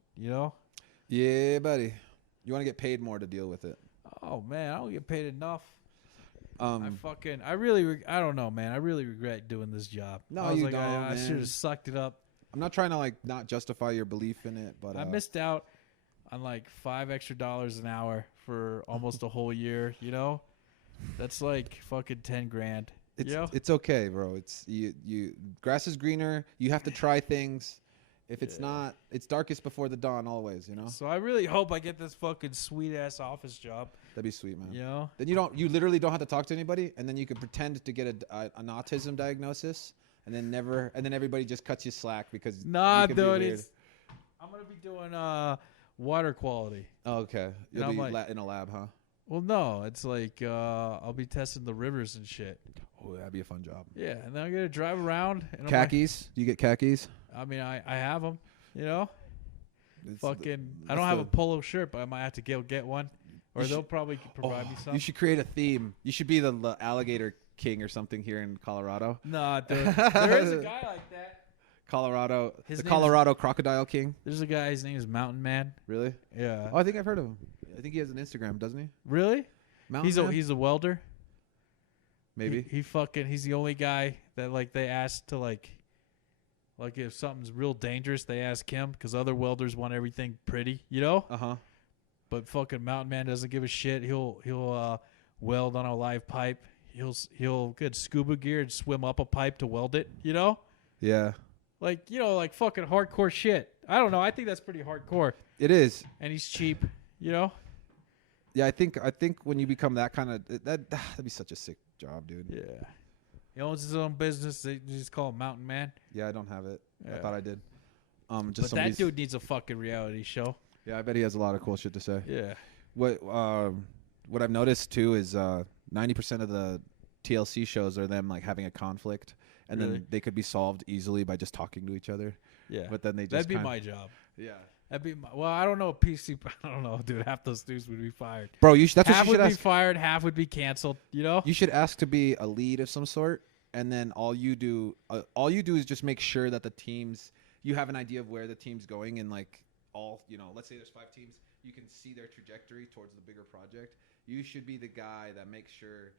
Yeah, buddy. You want to get paid more to deal with it. Oh man, I don't get paid enough. I don't know, man. I really regret doing this job. No, I was you like, I don't, should man. have sucked it up. I'm not trying to not justify your belief in it, but I missed out on like $5 extra an hour for almost a whole year. That's like fucking 10 grand. it's okay, bro. It's you grass is greener. You have to try things. If it's not, it's darkest before the dawn always, So I really hope I get this fucking sweet ass office job. That'd be sweet, man. You Then you literally don't have to talk to anybody, and then you can pretend to get an autism diagnosis, and then everybody just cuts you slack because Nah, you can be dude. weird. I'm gonna be doing water quality. Oh, okay. You'll And be I'm like- in a lab, huh? Well, no, it's like I'll be testing the rivers and shit. Oh, that'd be a fun job. Yeah, and then I'm gonna drive around. And Khakis? Do you get khakis? I mean, I have them. It's Fucking. I that's don't have the- a polo shirt, but I might have to get one, or You they'll should- probably provide me some. You should create a theme. You should be the alligator king or something here in Colorado. Nah, dude. There is a guy like that. Colorado, His the name is- Colorado crocodile king. There's a guy. His name is Mountain Man. Really? Yeah. Oh, I think I've heard of him. I think he has an Instagram, doesn't he? Really? Mountain Man? He's a welder. Maybe. He's the only guy that like they asked to like if something's real dangerous, they ask him because other welders want everything pretty, Uh-huh. But fucking Mountain Man doesn't give a shit. He'll weld on a live pipe. He'll get scuba gear and swim up a pipe to weld it. Yeah. Like fucking hardcore shit. I don't know. I think that's pretty hardcore. It is. And he's cheap, you know? Yeah, I think when you become that kind of that'd be such a sick job, dude. Yeah. He owns his own business. They just call him Mountain Man. Yeah, I don't have it. Yeah. I thought I did. But that dude needs a fucking reality show. Yeah, I bet he has a lot of cool shit to say. Yeah. What I've noticed too is 90% of the TLC shows are them like having a conflict, and Really? then they could be solved easily by just talking to each other. Yeah. But then they just That'd be my job. Yeah. That'd be well, I don't know. PC, I don't know, dude. Half those dudes would be fired. Bro, that's Half what you should would be ask. fired. Half would be canceled. You know? You should ask to be a lead of some sort, and then all you do is just make sure that the teams, you have an idea of where the team's going, and like let's say there's 5 teams, you can see their trajectory towards the bigger project. You should be the guy that makes sure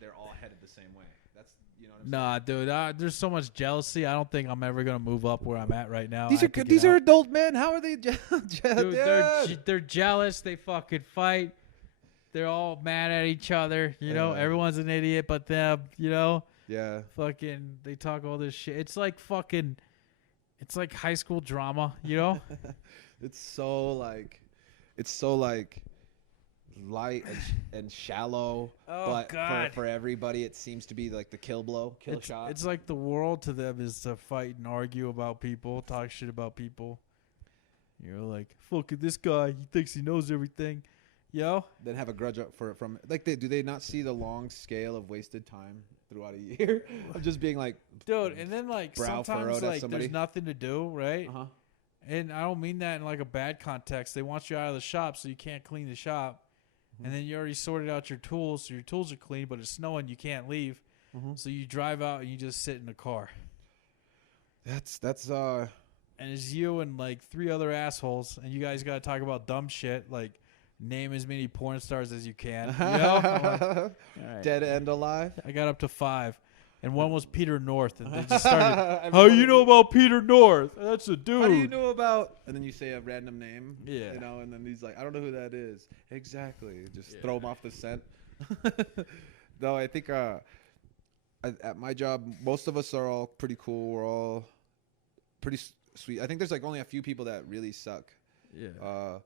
they're all headed the same way. That's what I'm Nah, dude. There's so much jealousy. I don't think I'm ever gonna move up where I'm at right now. saying. I have to get These are out. adult men. How are they? Dude, Dude. they're jealous. They fucking fight. They're all mad at each other. You know, Yeah. everyone's an idiot but them. You know, Yeah. fucking. They talk all this shit. It's like fucking. It's like high school drama. You know. It's so like light and shallow. Oh, but God. For everybody, it seems to be like the kill shot. It's like the world to them is to fight and argue about people, talk shit about people. You're like, fuck it, this guy, he thinks he knows everything. Yo, Then have a grudge from like do they not see the long scale of wasted time throughout a year of just being like, dude, and then like Brow furrowed sometimes at like somebody. there's nothing to do, right? uh-huh. And I don't mean that in like a bad context. They want you out of the shop so you can't clean the shop. Mm-hmm. And then you already sorted out your tools, so your tools are clean, but it's snowing, you can't leave. Mm-hmm. So you drive out and you just sit in the car. That's And it's you and like 3 other assholes, and you guys got to talk about dumb shit, like name as many porn stars as you can. You know? I'm like, all right. Dead end alive. I got up to 5, and one was Peter North, and they just started. How you know about Peter North? That's a dude. How do you know about? And then you say a random name. Yeah. And then he's like, I don't know who that is. Exactly. Just Yeah. throw him off the scent. No, I think at my job, most of us are all pretty cool. We're all pretty sweet. I think there's like only a few people that really suck. Yeah.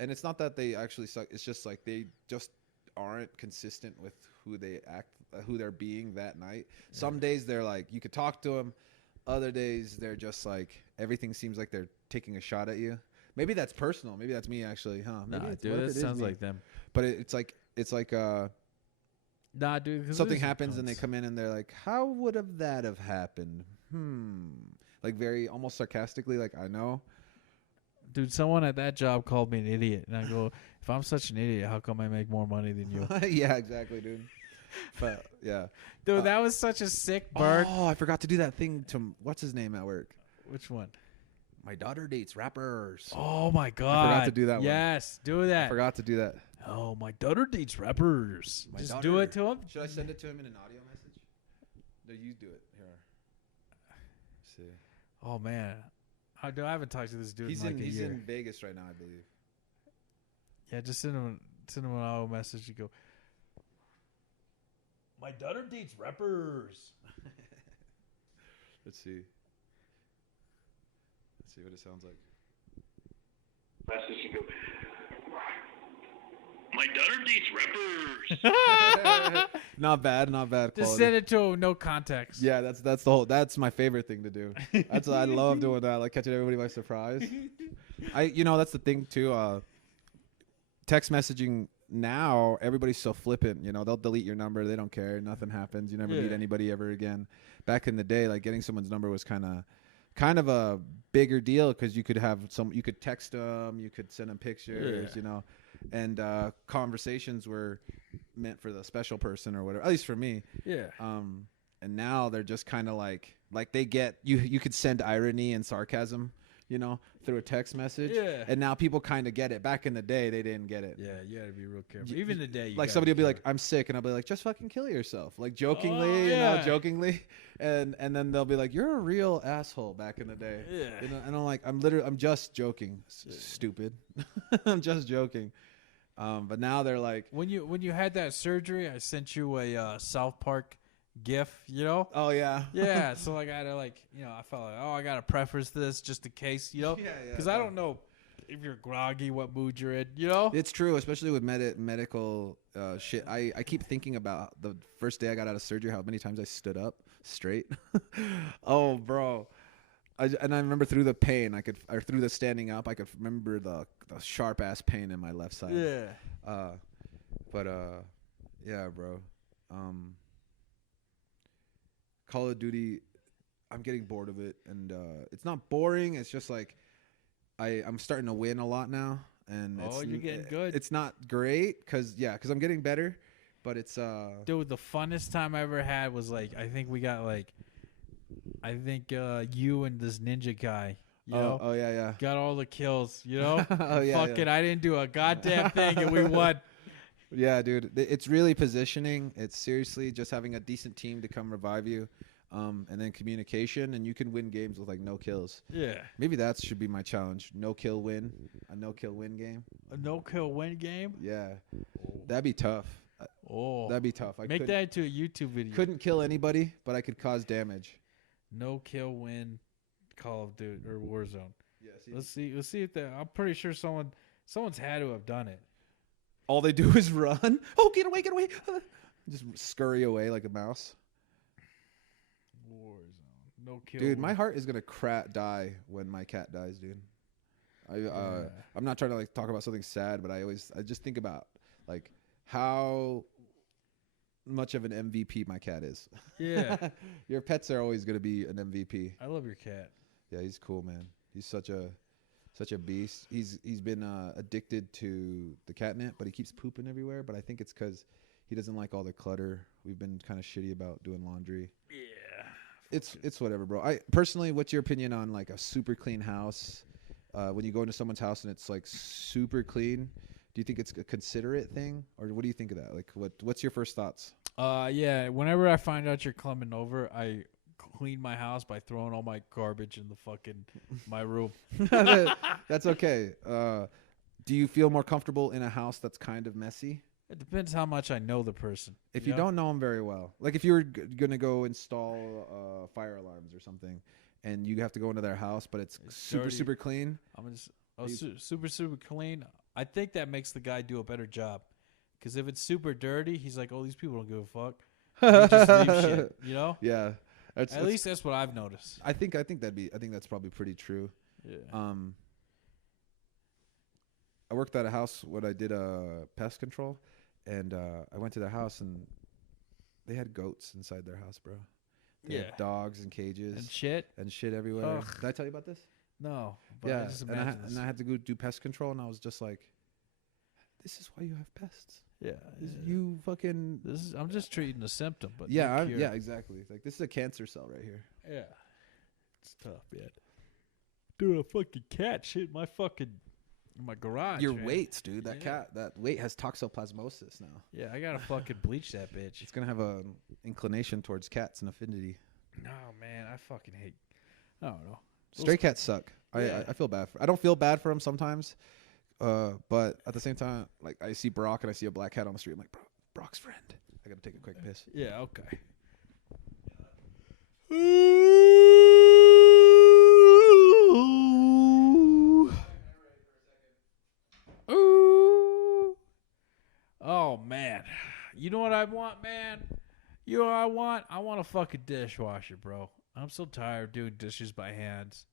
And it's not that they actually suck. It's just like they just aren't consistent with who they act, who they're being that night. Some days they're like, you could talk to them. Other days they're just like, everything seems like they're taking a shot at you. Maybe that's personal. Maybe that's me actually, huh? Maybe Nah, what dude, if that it is sounds me? like them. But it's like Nah, dude. 'cause something those are happens and they cunts. come in and they're like, how would have that have happened? Like very almost sarcastically, like I know. Dude, someone at that job called me an idiot, and I go, if I'm such an idiot, how come I make more money than you? Yeah, exactly, dude. But yeah, Dude, that was such a sick bird. Oh, I forgot to do that thing to what's his name at work. Which one? My daughter dates rappers. Oh my god! to do that one. Yes, do that. I forgot to do that. Oh, my daughter dates rappers. My Just daughter- do it to him. Should I send it to him in an audio message? No, you do it. Here. Let's see. Oh man, I haven't talked to this dude He's in like a he's year. in Vegas right now, I believe. Yeah, just send him an audio message. You go. My daughter dates rappers. Let's see. Let's see what it sounds like. Message and go, my daughter dates rappers. Not bad Just quality. send it to him, no context. Yeah, that's my favorite thing to do. I love doing that, like catching everybody by surprise. That's the thing too. Text messaging now, everybody's so flippant. They'll delete your number. They don't care. Nothing happens. You never meet Yeah. anybody ever again. Back in the day, like getting someone's number was kind of a bigger deal because you could text them, you could send them pictures, Yeah. And conversations were meant for the special person or whatever. At least for me. Yeah. And now they're just kind of like they get you could send irony and sarcasm, through a text message. Yeah. And now people kind of get it. Back in the day, they didn't get it. Yeah, you gotta be real careful. Even today, you Like gotta somebody will be be like, "I'm sick," and I'll be like, "Just fucking kill yourself," like jokingly, Oh, yeah. jokingly, and then they'll be like, "You're a real asshole." Back in the day, Yeah. and I'm like, I'm just joking, stupid, I'm just joking. But now they're like, When you had that surgery, I sent you a South Park GIF, you know? Oh yeah. Yeah, so like I had to I felt like, oh, I got to preface this just in case, you know? Yeah, Because I don't know if you're groggy, what mood you're in, you know? It's true, especially with medical shit. I keep thinking about the first day I got out of surgery, how many times I stood up straight. Oh, bro. And I remember through the pain, or through the standing up, I could remember the sharp ass pain in my left side. Yeah. But yeah, bro. Call of Duty, I'm getting bored of it, and it's not boring. It's just like I'm starting to win a lot now, and You're getting good. It's not great because I'm getting better, but it's Dude, the funnest time I ever had was like I think you and this ninja guy, you know, oh yeah. got all the kills, you know. Oh yeah, Fucking, I didn't do a goddamn thing, and we won. Yeah, dude. It's really positioning. It's seriously just having a decent team to come revive you, and then communication, and you can win games with like no kills. Yeah, Maybe that should be my challenge. A no kill win game. a no kill win game. Yeah, that'd be tough. Oh, That'd be tough. make that into a YouTube video. Couldn't kill anybody, but I could cause damage. No kill win, Call of Duty or Warzone. Yeah. Let's see if that. I'm pretty sure someone's had to have done it. All they do is run. Oh, get away! Just scurry away like a mouse. Warzone, no kill. Dude, win. my heart is gonna die when my cat dies, dude. I'm not trying to like talk about something sad, but I just think about like how much of an MVP my cat is. Yeah. Your pets are always gonna be an MVP. I love your cat. Yeah, he's cool, man. He's such a beast. He's been addicted to the catnip, but he keeps pooping everywhere. But I think it's because he doesn't like all the clutter. We've been kind of shitty about doing laundry. Yeah. It's whatever, bro. I personally, what's your opinion on like a super clean house? When you go into someone's house and it's like super clean, do you think it's a considerate thing, or what do you think of that? Like, what's your first thoughts? Yeah. Whenever I find out you're coming over, I clean my house by throwing all my garbage in the fucking my room. That's okay. Do you feel more comfortable in a house that's kind of messy? It depends how much I know the person. If you don't know them very well, like if you were gonna go install fire alarms or something, and you have to go into their house, but it's super dirty. super clean. I'm just super clean. I think that makes the guy do a better job. Because if it's super dirty, he's like, "Oh, these people don't give a fuck." They just leave shit, you know. Yeah, At least that's what I've noticed. I think that's probably pretty true. Yeah. I worked at a house when I did pest control, and I went to their house and they had goats inside their house, bro. They had dogs in cages And shit. everywhere. Ugh. Did I tell you about this? No. But Yeah, I just and imagine I had to go do pest control, and I was just like, "This is why you have pests. Yeah. You fucking I'm just treating the symptom, but yeah, no cure. yeah, exactly. Like this is a cancer cell right here." Yeah. It's tough, man. Dude, a fucking cat shit in my garage. Your man. weights, dude. Yeah. That weight has toxoplasmosis now. Yeah, I gotta fucking bleach that bitch. It's gonna have an inclination towards cats and affinity. No, man, I fucking hate. I don't know. Stray cats suck. Yeah. I feel bad I don't feel bad for them sometimes, but at the same time, like I see Brock and I see a black cat on the street. I'm like, bro, Brock's friend. I gotta take a quick piss. Yeah, okay. Ooh. Oh man, you know what I want, man? You know what I want? I want a fucking dishwasher, bro. I'm so tired of doing dishes by hands.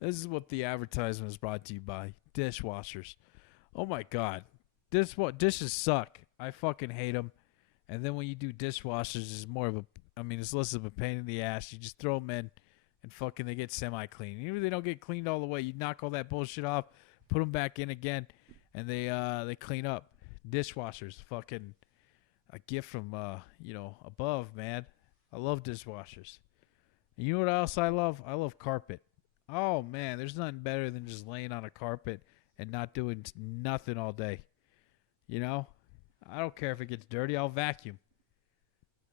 This is what the advertisement is brought to you by. Dishwashers. Oh my god. Dishes suck. I fucking hate them. And then when you do dishwashers, it's less of a pain in the ass. You just throw them in and fucking they get semi-clean. Even if they don't get cleaned all the way, you knock all that bullshit off, put them back in again, and they clean up. Dishwashers. Fucking a gift from, above, man. I love dishwashers. And you know what else I love? I love carpet. Oh, man, there's nothing better than just laying on a carpet and not doing nothing all day. You know? I don't care if it gets dirty. I'll vacuum.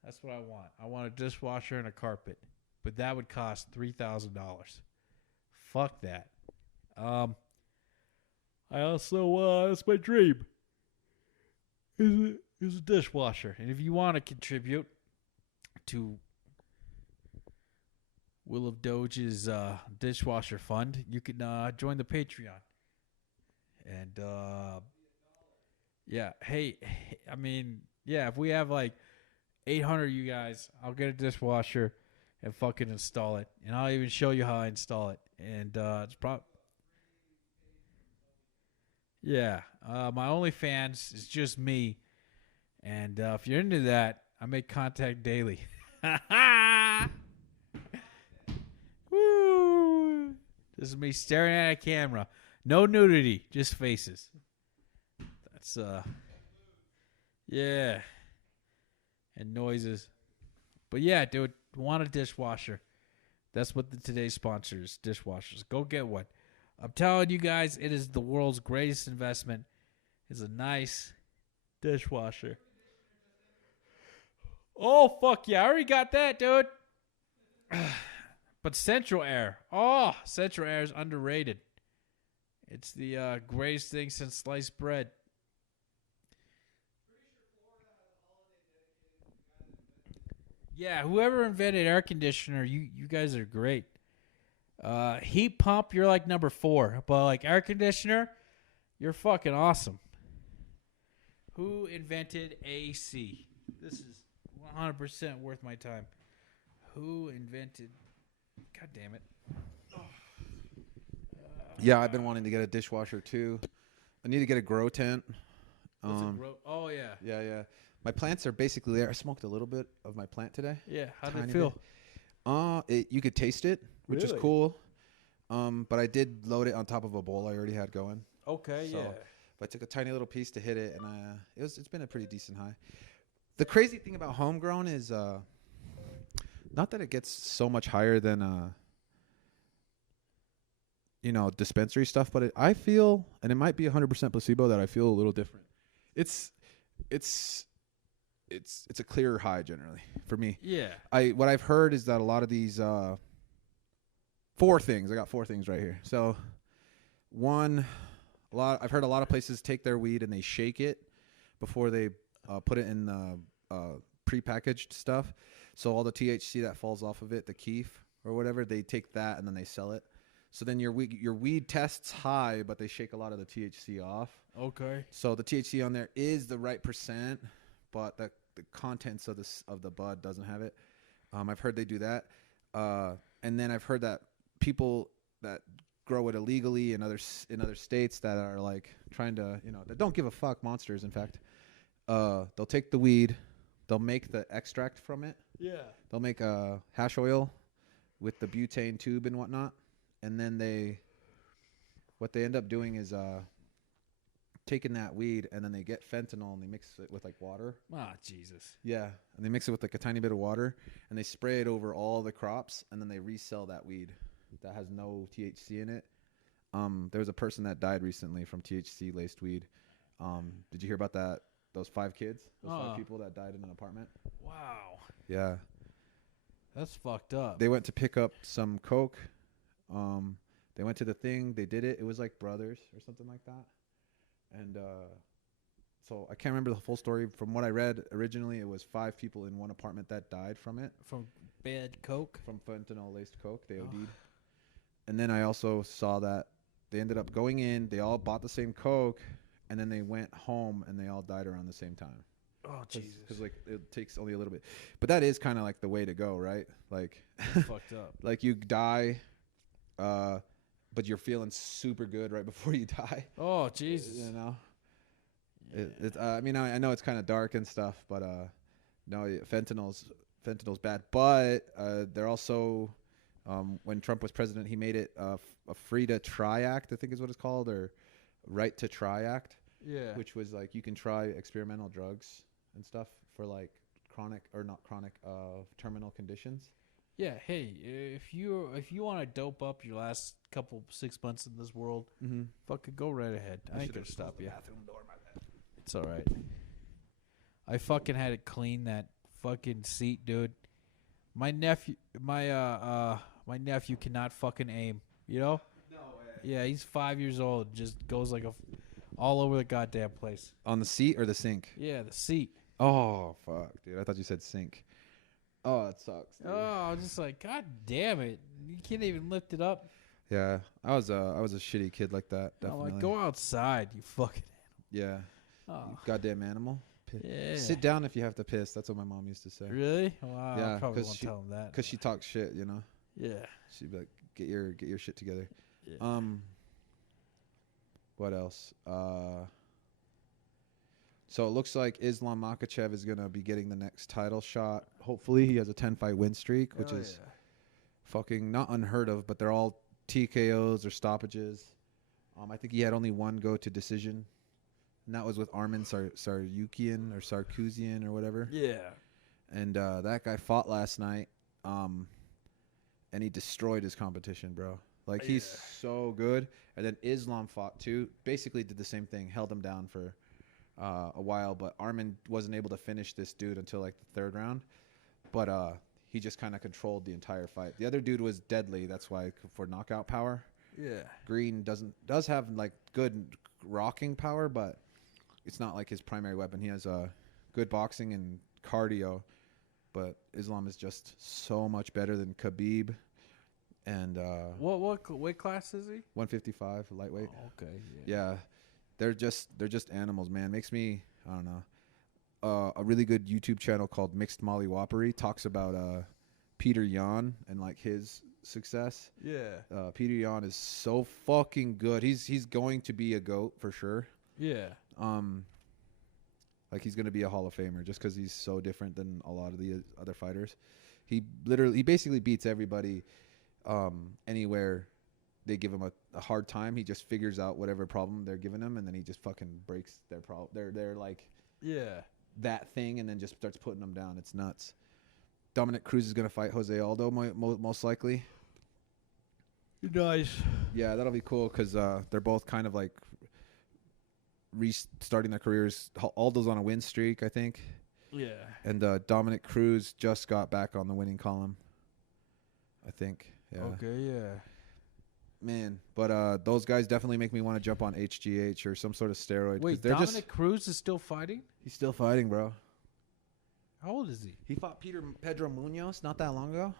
That's what I want. I want a dishwasher and a carpet. But that would cost $3,000. Fuck that. I also, that's my dream. Is a dishwasher. And if you want to contribute to Will of Doge's dishwasher fund, you can join the Patreon. And yeah, hey, I mean, yeah, if we have like 800 of you guys, I'll get a dishwasher and fucking install it, and I'll even show you how I install it. And it's yeah, my OnlyFans is just me, and if you're into that, I make contact daily. Woo! This is me staring at a camera. No nudity, just faces. That's yeah, and noises. But yeah, dude, want a dishwasher? That's what today's sponsor is, dishwashers. Go get one. I'm telling you guys, it is the world's greatest investment. It's a nice dishwasher. Oh, fuck yeah. I already got that, dude. But Central Air. Oh, Central Air is underrated. It's the greatest thing since sliced bread. Yeah, whoever invented air conditioner, you guys are great. Heat pump, you're like number 4. But like air conditioner, you're fucking awesome. Who invented AC? This is 100% worth my time. Who invented... God damn it. Yeah, I've been wanting to get a dishwasher too. I need to get a grow tent. Oh, yeah. Yeah. My plants are basically there. I smoked a little bit of my plant today. Yeah, how did it Tiny feel? You could taste it, which is Really? cool. But I did load it on top of a bowl I already had going. Okay, So, yeah. But I took a tiny little piece to hit it, and it's been a pretty decent high. The crazy thing about homegrown is not that it gets so much higher than dispensary stuff, but I feel, and it might be 100% placebo, that I feel a little different. It's a clearer high generally for me. Yeah. What I've heard is that a lot of these 4 things. I got 4 things right here. So, I've heard a lot of places take their weed and they shake it before they put it in the prepackaged stuff. So all the THC that falls off of it, the keef or whatever, they take that and then they sell it. So then your weed tests high, but they shake a lot of the THC off. Okay. So the THC on there is the right percent, but the contents of the bud doesn't have it. I've heard they do that, and then I've heard that people that grow it illegally in other states that are like trying to that don't give a fuck, monsters in fact, they'll take the weed, they'll make the extract from it. Yeah. They'll make a hash oil with the butane tube and whatnot, and then what they end up doing is taking that weed and then they get fentanyl and they mix it with like water. Ah, Jesus. Yeah, and they mix it with like a tiny bit of water and they spray it over all the crops and then they resell that weed that has no THC in it. There was a person that died recently from THC laced weed. Did you hear about that? Those 5 kids, those 5 people that died in an apartment. Wow. Yeah, That's fucked up. they went to pick up some coke. They went to the thing. They did it. It was like Brothers or something like that. And so I can't remember the full story. From what I read, originally it was 5 people in one apartment that died from it. From bad coke? From fentanyl-laced coke. They OD'd. And then I also saw that they ended up going in. They all bought the same coke. And then they went home and they all died around the same time. Oh, Jesus. Because like it takes only a little bit. But that is kind of like the way to go, right? Like, That's fucked up. like you die, but you're feeling super good right before you die. Oh, Jesus. You know? Yeah. I mean, I know it's kind of dark and stuff, but no, fentanyl's bad. But they're also, when Trump was president, he made it a free to try act, I think is what it's called, or right to try act, Yeah. which was like you can try experimental drugs and stuff for like terminal conditions. Yeah, hey, if you want to dope up your last couple 6 months in this world, fucking go right ahead. I ain't gonna stop you. It's all right. I fucking had to clean that fucking seat, dude. My nephew cannot fucking aim. You know? No way. Yeah, he's 5 years old. Just goes like all over the goddamn place. On the seat or the sink? Yeah, the seat. Oh fuck, dude! I thought you said sink. Oh, it sucks. Dude. Oh, I'm just like, God damn it! You can't even lift it up. Yeah, I was a shitty kid like that. I'm Definitely. like, go outside, you fucking. Yeah. Oh, Goddamn animal. yeah. Sit down if you have to piss. That's what my mom used to say. Really? Wow. Yeah, I probably 'cause won't she- tell him that. Cause she talks shit, you know. Yeah. She'd be like, get your shit together. Yeah. What else? So it looks like Islam Makhachev is gonna be getting the next title shot. Hopefully, he has a 10-fight win streak, which Hell is yeah. fucking not unheard of. But they're all TKOs or stoppages. I think he had only one go to decision, and that was with Armin Sarukian or Sarkisian or whatever. Yeah. And that guy fought last night, and he destroyed his competition, bro. Like, he's so good. And then Islam fought too. Basically did the same thing. Held him down for a while. But Armin wasn't able to finish this dude until, like, the third round. But he just kind of controlled the entire fight. The other dude was deadly. That's why, for knockout power. Yeah. Green does have, like, good rocking power, but it's not, like, his primary weapon. He has good boxing and cardio. But Islam is just so much better than Khabib. And What weight class is he? 155 lightweight. Oh, okay. Yeah, they're just animals, man. Makes me, I don't know. A really good YouTube channel called Mixed Molly Whoppery talks about Peter Yan and, like, his success. Yeah. Peter Yan is so fucking good. He's going to be a GOAT for sure. Yeah. Like, he's gonna be a Hall of Famer just because he's so different than a lot of the other fighters. He basically beats everybody. Anywhere they give him a hard time, he just figures out whatever problem they're giving him, and then he just fucking breaks their problem. They're like Yeah. that thing, and then just starts putting them down. It's nuts. Dominic Cruz is gonna fight Jose Aldo most likely. Nice. Yeah, that'll be cool because they're both kind of like restarting their careers. Aldo's on a win streak, I think, Yeah. and Dominic Cruz just got back on the winning column, I think. Yeah. Okay. Yeah. Man, but those guys definitely make me want to jump on HGH or some sort of steroid. 'Cause Wait, they're Dominic Cruz is still fighting? he's still fighting, bro. How old is he? He fought Pedro Munoz not that long ago.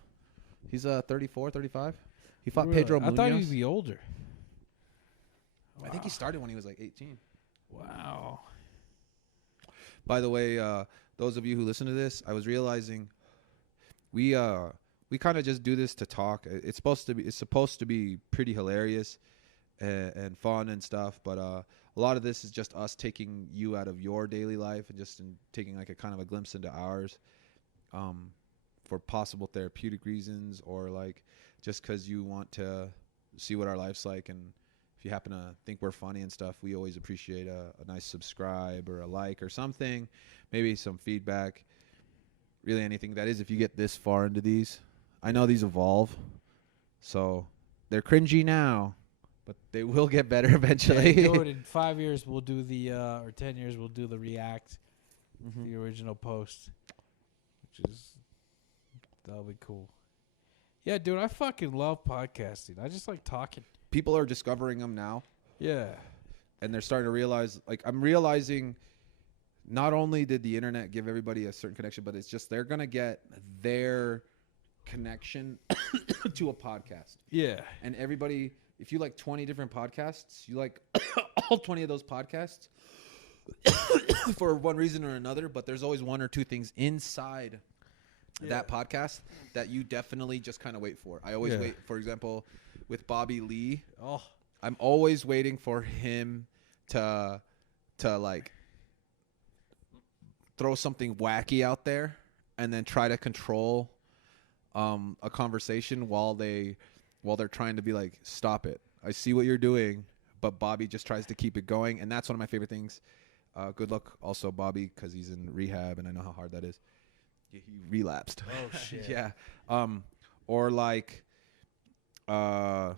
He's 34, 35. He fought Really? Pedro I Munoz. thought he'd be older. I think he started when he was like 18. Wow. By the way, those of you who listen to this, I was realizing we kind of just do this to talk. It's supposed to be pretty hilarious and fun and stuff, but a lot of this is just us taking you out of your daily life and just taking like a kind of a glimpse into ours, for possible therapeutic reasons, or like just because you want to see what our life's like. And if you happen to think we're funny and stuff, we always appreciate a nice subscribe or a like or something, maybe some feedback, really anything. That is, if you get this far into these. I know these evolve, so they're cringy now, but they will get better eventually. Yeah, dude, in 5 years we'll do the or 10 years we'll do the react, the original post, which is that'll be cool. Yeah, dude, I fucking love podcasting. I just like talking. People are discovering them now, Yeah. and they're starting to realize. Like, I'm realizing, not only did the internet give everybody a certain connection, but it's just they're gonna get their connection to a podcast. Yeah. And everybody, if you like 20 different podcasts, you like all 20 of those podcasts for one reason or another, but there's always one or two things inside that podcast that you definitely just kind of wait for. I always wait, for example, with Bobby Lee. Oh. I'm always waiting for him to like throw something wacky out there and then try to control a conversation while they're trying to be like, stop it. I see what you're doing, but Bobby just tries to keep it going, and that's one of my favorite things. Good luck also, Bobby, because he's in rehab, and I know how hard that is. He relapsed. Oh shit. Yeah. Or like another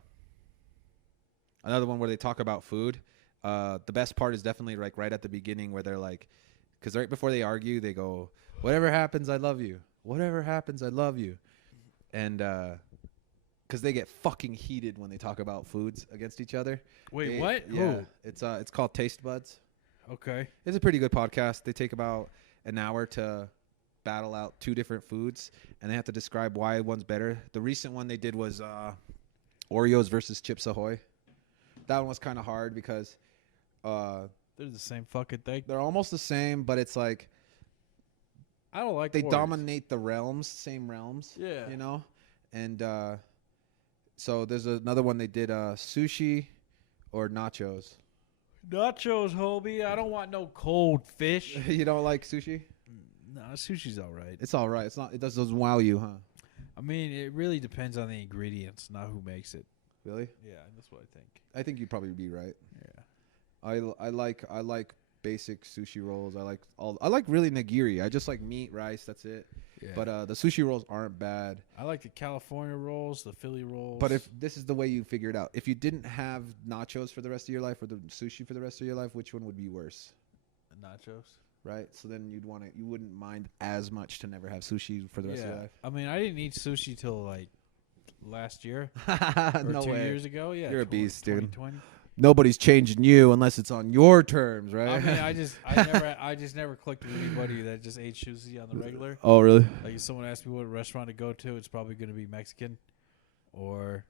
one where they talk about food. The best part is definitely like right at the beginning where they're like, because right before they argue, they go, "Whatever happens, I love you. Whatever happens, I love you." And because they get fucking heated when they talk about foods against each other. Wait, what? Yeah, Who? it's called Taste Buds. Okay. It's a pretty good podcast. They take about an hour to battle out 2 different foods, and they have to describe why one's better. The recent one they did was Oreos versus Chips Ahoy. That one was kind of hard because They're the same fucking thing. they're almost the same, but it's like I don't like they Oreos. dominate the same realms. Yeah. You know? And so there's another one they did sushi or nachos. Nachos, homie. I don't want no cold fish. You don't like sushi? No, sushi's all right. It's all right. It's not. It doesn't wow you, huh? I mean, it really depends on the ingredients, not who makes it. Really? Yeah, that's what I think. I think you'd probably be right. Yeah. I like basic sushi rolls. I like really nigiri. I just like meat, rice. That's it. Yeah. But the sushi rolls aren't bad. I like the California rolls, the Philly rolls. But if this is the way you figure it out, if you didn't have nachos for the rest of your life or the sushi for the rest of your life, which one would be worse? nachos. Right? So then you wouldn't mind as much to never have sushi for the rest of your life. I mean, I didn't eat sushi till like last year or No 2 way. years ago. Yeah, You're a beast, dude. 2020. Nobody's changing you unless it's on your terms, right? I mean, I just never clicked with anybody that just ate sushi on the regular. Oh, really? Like if someone asked me what restaurant to go to, it's probably going to be Mexican or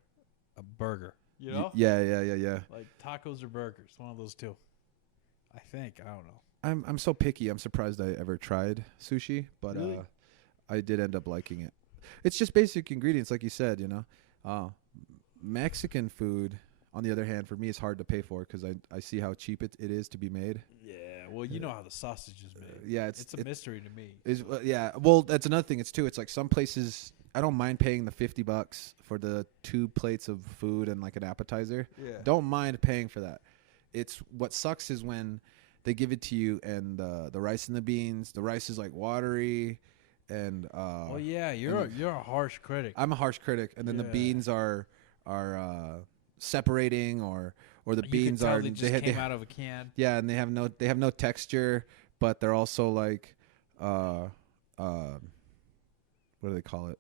a burger. You know? Yeah. Like tacos or burgers, one of those two. I think. I don't know. I'm so picky. I'm surprised I ever tried sushi, but Really? I did end up liking it. It's just basic ingredients, like you said. You know, Mexican food, on the other hand, for me, is hard to pay for because I see how cheap it is to be made. Yeah. Well, you know how the sausage is made. Yeah, It's a mystery to me. Yeah. Well, that's another thing. It's like some places I don't mind paying the $50 for the 2 plates of food and like an appetizer. Yeah. Don't mind paying for that. It's what sucks is when they give it to you and the rice and the beans. The rice is like watery, and Oh yeah, you're a harsh critic. I'm a harsh critic. And then the Yeah. beans are separating, or the You can beans tell are they just came out of a can. yeah, and they have no texture, but they're also like what do they call it?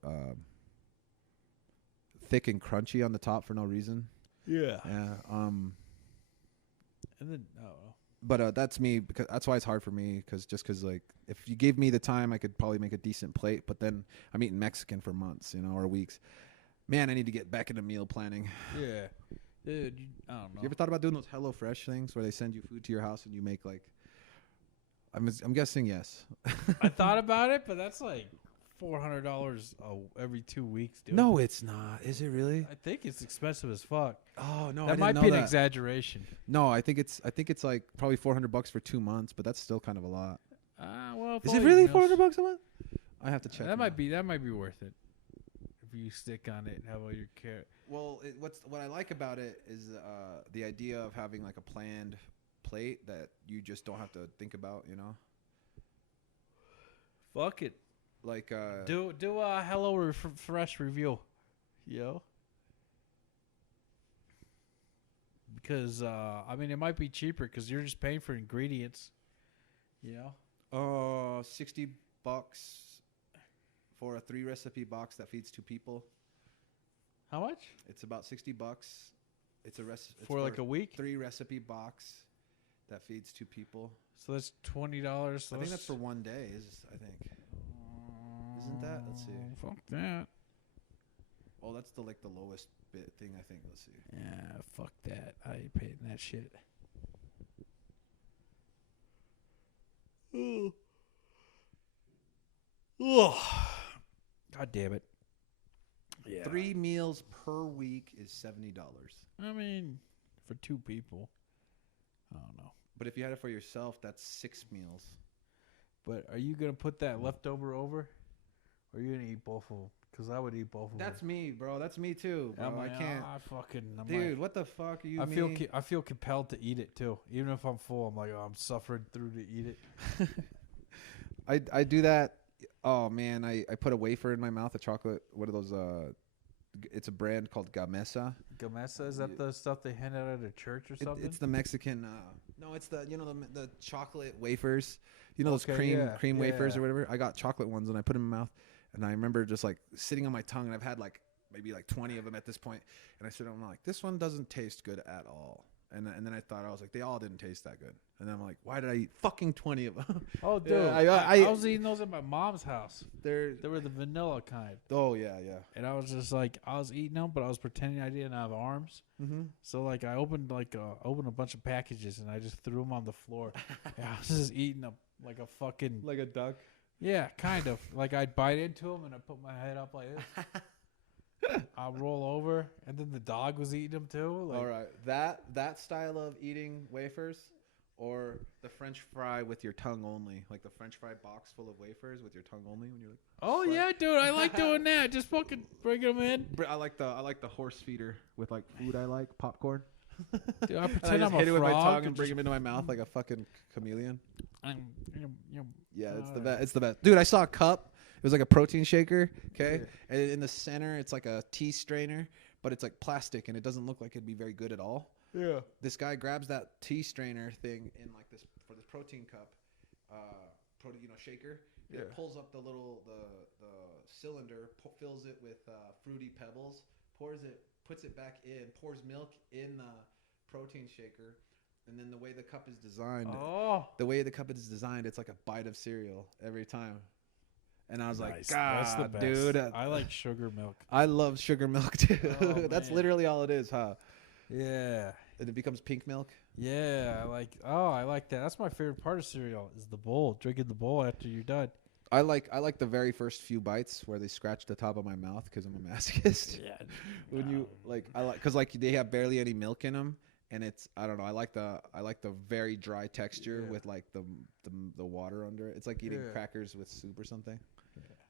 Thick and crunchy on the top for no reason. Yeah. Yeah. And then But that's me, because that's why it's hard for me, because like if you gave me the time, I could probably make a decent plate. But then I'm eating Mexican for months, or weeks. Man, I need to get back into meal planning. yeah, dude. I don't know. You ever thought about doing those HelloFresh things where they send you food to your house and you make like? I'm guessing yes. I thought about it, but that's like $400 every 2 weeks, dude. No, it's not. Is it really? I think it's expensive as fuck. Oh no, I That didn't might know be an that. exaggeration. No, I think it's like probably $400 for 2 months, but that's still kind of a lot. Well, Is it really $400 a month? I have to check. That now. might be worth it if you stick on it and have all your care. Well, what I like about it is the idea of having like a planned plate that you just don't have to think about. Fuck it. Like Do a Hello Fresh review, because I mean it might be cheaper because you're just paying for ingredients, $60 for a 3 recipe box that feeds 2 people. How much It's about $60. It's for like a week? 3 recipe box that feeds 2 people. So that's $20. So I think that's for 1 day. I think. Isn't that? Let's see. Fuck that. Oh, that's the lowest bit thing. I think. Let's see. Yeah, fuck that. I ain't paying that shit. Oh. God damn it. Yeah. 3 meals per week is $70. I mean, for 2 people. I don't know. But if you had it for yourself, that's 6 meals. But are you going to put that leftover over? Or are you going to eat both of them? Because I would eat both of them. That's me, bro. That's me too, bro. I'm I like, can't. I'm Dude, like, what the fuck are you? I feel compelled to eat it too. Even if I'm full, I'm like, I'm suffering through to eat it. I do that. Oh man, I put a wafer in my mouth, a chocolate. What are those? It's a brand called Gamesa. Gamesa, is that the stuff they hand out at a church or something? It's the Mexican. No, it's the the chocolate wafers. Those Okay, cream wafers yeah. or whatever. I got chocolate ones and I put them in my mouth, and I remember just like sitting on my tongue, and I've had like maybe like 20 of them at this point, and I sit on like, this one doesn't taste good at all. And then I thought, I was like, they all didn't taste that good. And then I'm like, why did I eat fucking 20 of them? Oh, dude, Yeah, I was eating those at my mom's house. They're They were the vanilla kind, oh yeah. and I was just like, I was eating them, but I was pretending I didn't have arms. Mm-hmm. So like, I opened a bunch of packages, and I just threw them on the floor. And I was just eating them like a fucking Like a duck. yeah, kind of like I'd bite into them, and I put my head up like this. I'll roll over, and then the dog was eating them too. Like, All right, that style of eating wafers, or the French fry with your tongue only, like the French fry box full of wafers with your tongue only. When you're like, oh Slap. yeah, dude, I like doing that. Just fucking bring them in. I like the horse feeder with like food I like popcorn. Dude, I And I pretend just I'm hit a it with my frog tongue and and bring just- them into my mouth like a fucking chameleon. I'm- Yeah, it's the Alright. best. It's the best, dude. I saw a cup. It was like a protein shaker. Okay, and in the center, it's like a tea strainer, but it's like plastic, and it doesn't look like it'd be very good at all. Yeah. This guy grabs that tea strainer thing in like this for this protein cup, shaker. Yeah. It pulls up the cylinder, fills it with fruity pebbles, puts it back in, pours milk in the protein shaker, and then the way the cup is designed, Oh. it's like a bite of cereal every time. And I was like, Nice. That's the God, best. dude, I like sugar milk. I love sugar milk too. Oh, That's man. literally all it is, huh? Yeah. And it becomes pink milk. Yeah, I like that. That's my favorite part of cereal is the bowl, drinking the bowl after you're done. I like the very first few bites where they scratch the top of my mouth because I'm a masochist. Yeah. When you because they have barely any milk in them, and it's I don't know. I like the very dry texture Yeah. with like the water under it. It's like eating Yeah. crackers with soup or something.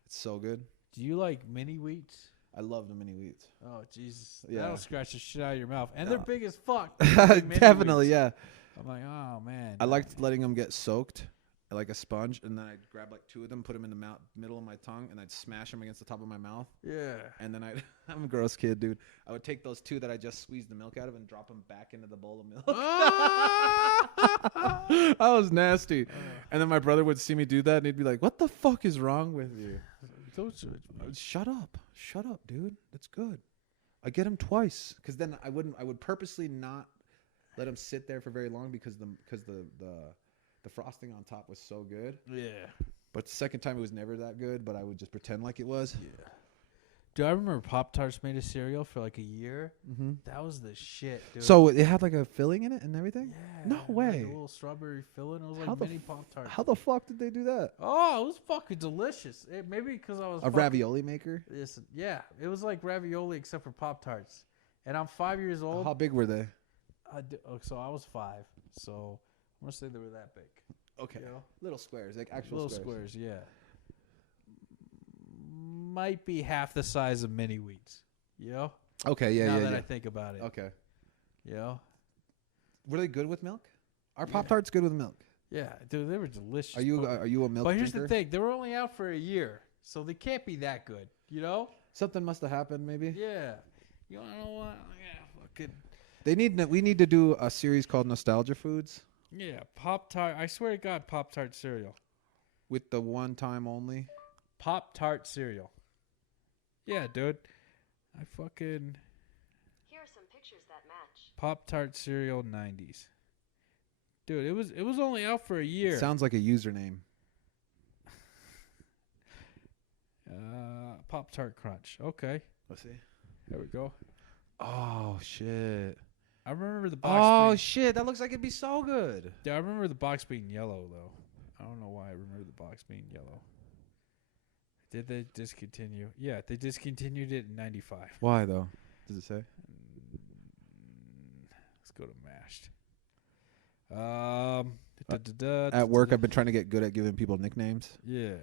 It's so good. Do you like mini wheats? I love the mini wheats. Oh Jesus. Yeah. That'll scratch the shit out of your mouth. And they're Yeah. big as fuck. Mini Definitely, wheats. yeah. I'm like, oh man. I liked letting them get soaked like a sponge, and then I'd grab like two of them, put them in the middle of my tongue, and I'd smash them against the top of my mouth. Yeah. And then I'm a gross kid, dude. I would take those two that I just squeezed the milk out of and drop them back into the bowl of milk. I was nasty. And then my brother would see me do that, and he'd be like, "What the fuck is wrong with you?" I would, shut up, dude. That's good. I get them twice, because then I would purposely not let them sit there for very long because the frosting on top was so good. Yeah. But the second time it was never that good, but I would just pretend like it was. Yeah. Dude, I remember Pop-Tarts made a cereal for like a year. Mm-hmm. That was the shit, dude. So it had like a filling in it and everything? yeah, No like way. a little strawberry filling. It was How like the mini Pop-Tarts. How the fuck did they do that? Oh, it was fucking delicious. Maybe because I was A ravioli maker? Yeah, it was like ravioli except for Pop-Tarts. And I'm 5 years old. How big were they? So I was 5. So I'm gonna say they were that big. Okay. You know? Little squares, like actual Little squares. squares, yeah. Might be half the size of mini wheats. You know? Okay, yeah, now yeah, that yeah. I think about it. Okay. You know? Were they good with milk? Are Yeah. Pop-Tarts good with milk? Yeah, dude, they were delicious. Are you a milk But here's drinker? the thing: they were only out for a year, so they can't be that good. You know? Something must have happened maybe. Yeah. You wanna know what? Yeah, fucking. We need to do a series called Nostalgia Foods Yeah, Pop-Tart. I swear to God, Pop-Tart cereal. with the one time only. Pop-Tart cereal. Yeah, dude. I fucking Here are some pictures that match. Pop-Tart cereal 90s. Dude, it was only out for a year. Sounds like a username. Pop-Tart Crunch. Okay. Let's see. There we go. Oh shit. I remember the box Oh being, shit, that looks like it'd be so good. yeah, I remember the box being yellow though. I don't know why I remember the box being yellow. Did they discontinue? Yeah, they discontinued it in 95. Why though? Does it say? Let's go to mashed. At work, I've been trying to get good at giving people nicknames, Yeah.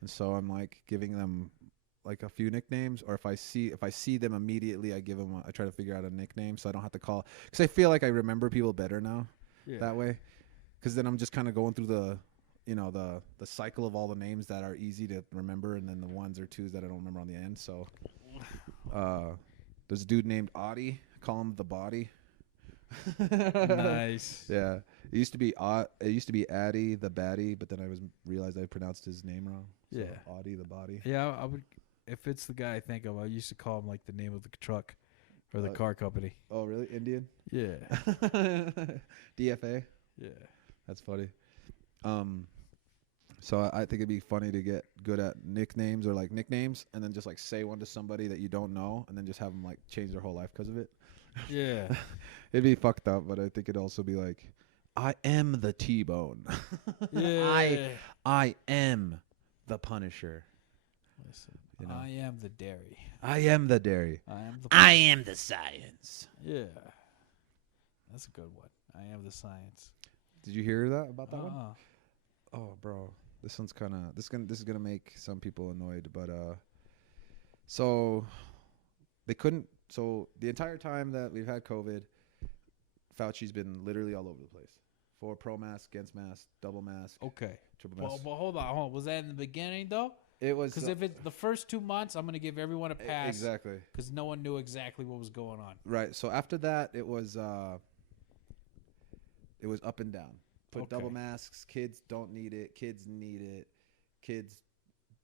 and so I'm like giving them like a few nicknames, or if I see them immediately, I give them. I try to figure out a nickname, so I don't have to call, because I feel like I remember people better now Yeah. that way, because then I'm just kind of going through the cycle of all the names that are easy to remember, and then the ones or twos that I don't remember on the end. So, there's a dude named Audie. I call him the Body. Nice. Yeah, it used to be Addy the Baddie, but then I realized I pronounced his name wrong. So Yeah. Audie the Body. Yeah, I would. If it's the guy I think of, I used to call him like the name of the truck. Or the car company. Oh, really? Indian? Yeah. DFA? Yeah. That's funny. So I think it'd be funny to get good at nicknames or like nicknames, and then just like say one to somebody that you don't know, and then just have them like change their whole life because of it. Yeah. It'd be fucked up, but I think it'd also be like, I am the T-Bone. Yeah. I am the Punisher. Listen, You know. I am the dairy. I am the dairy. I am the. I am the science. Yeah. That's a good one. I am the science. Did you hear that about that one? Uh-uh. Oh, bro, this one's kind of this is gonna make some people annoyed, but so they couldn't. So the entire time that we've had COVID, Fauci's been literally all over the place. For pro mask, against mask, double mask, Okay. triple Well, mask. hold on. Was that in the beginning though? It was Because if it's the first 2 months, I'm gonna give everyone a pass. exactly Because no one knew exactly what was going on. right. So after that, it was up and down. Put double Okay. masks. Kids don't need it. Kids need it. Kids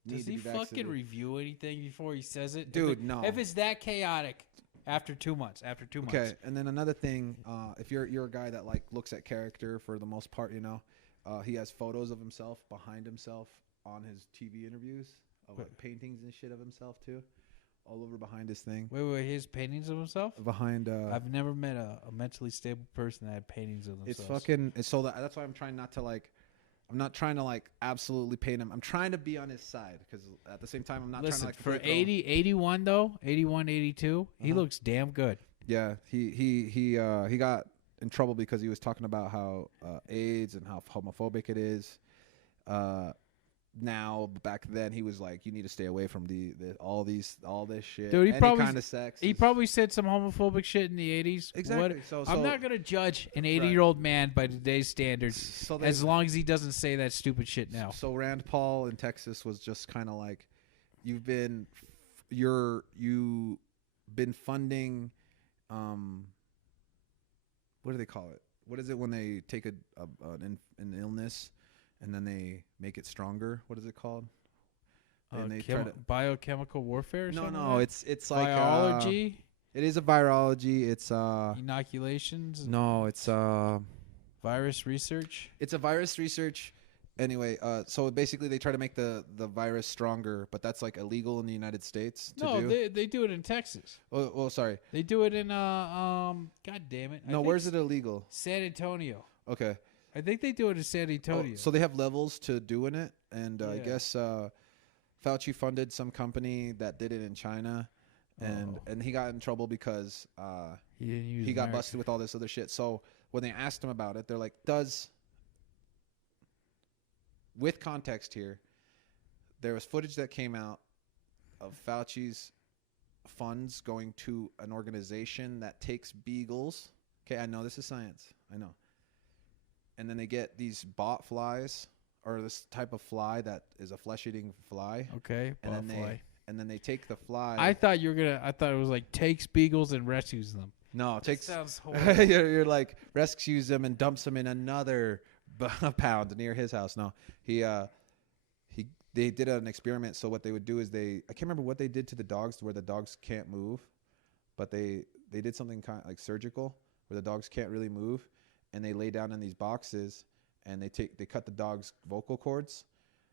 need Does to he be fucking vaccinated. review anything before he says it? Dude, no. If it's that chaotic, after 2 months. Okay, and then another thing, if you're a guy that like looks at character for the most part, you know, he has photos of himself behind himself on his TV interviews of like paintings and shit of himself too, all over behind his thing. Wait, his paintings of himself? Behind, I've never met a mentally stable person that had paintings of it's themselves. fucking. It's so that's why I'm trying not to like. I'm not trying to like absolutely paint him. I'm trying to be on his side because at the same time I'm not Listen, trying to like for completely 80, 81 though, 81, 82, he looks damn good. Yeah, he got in trouble because he was talking about how AIDS and how homophobic it is. Now, back then, he was like, "You need to stay away from all this shit." Dude, he Any probably- kind of sex. He is- probably said some homophobic shit in the 80s. Exactly. So I'm not going to judge an 80-year-old man by today's standards So as long as he doesn't say that stupid shit now. So Rand Paul in Texas was just kind of like, you've been funding, what do they call it? What is it when they take an illness and then they make it stronger? What is it called? And they try to biochemical warfare or no, something? it's like Biology? it is a virology. It's Inoculations? no, it's Virus research? it's a virus research. Anyway, so basically they try to make the virus stronger, but that's like illegal in the United States to No, do. they do it in Texas. Oh, well, sorry. They do it in God damn it. I No, think where's it illegal? San Antonio. Okay. I think they do it in San Antonio. So they have levels to doing it, and I Yeah. guess Fauci funded some company that did it in China, and he got in trouble because he didn't use he got American- busted with all this other shit. So when they asked him about it, they're like, with context here, there was footage that came out of Fauci's funds going to an organization that takes beagles. Okay, I know this is science. I know. And then they get these bot flies or this type of fly that is a flesh-eating fly. Okay, And then botfly. they take the fly. I thought it was like takes beagles and rescues them. No, it takes sounds horrible. you're like rescues them and dumps them in another pound near his house. No, they did an experiment. So what they would do is I can't remember what they did to the dogs where the dogs can't move, but they did something kind of like surgical where the dogs can't really move, and they lay down in these boxes and they cut the dog's vocal cords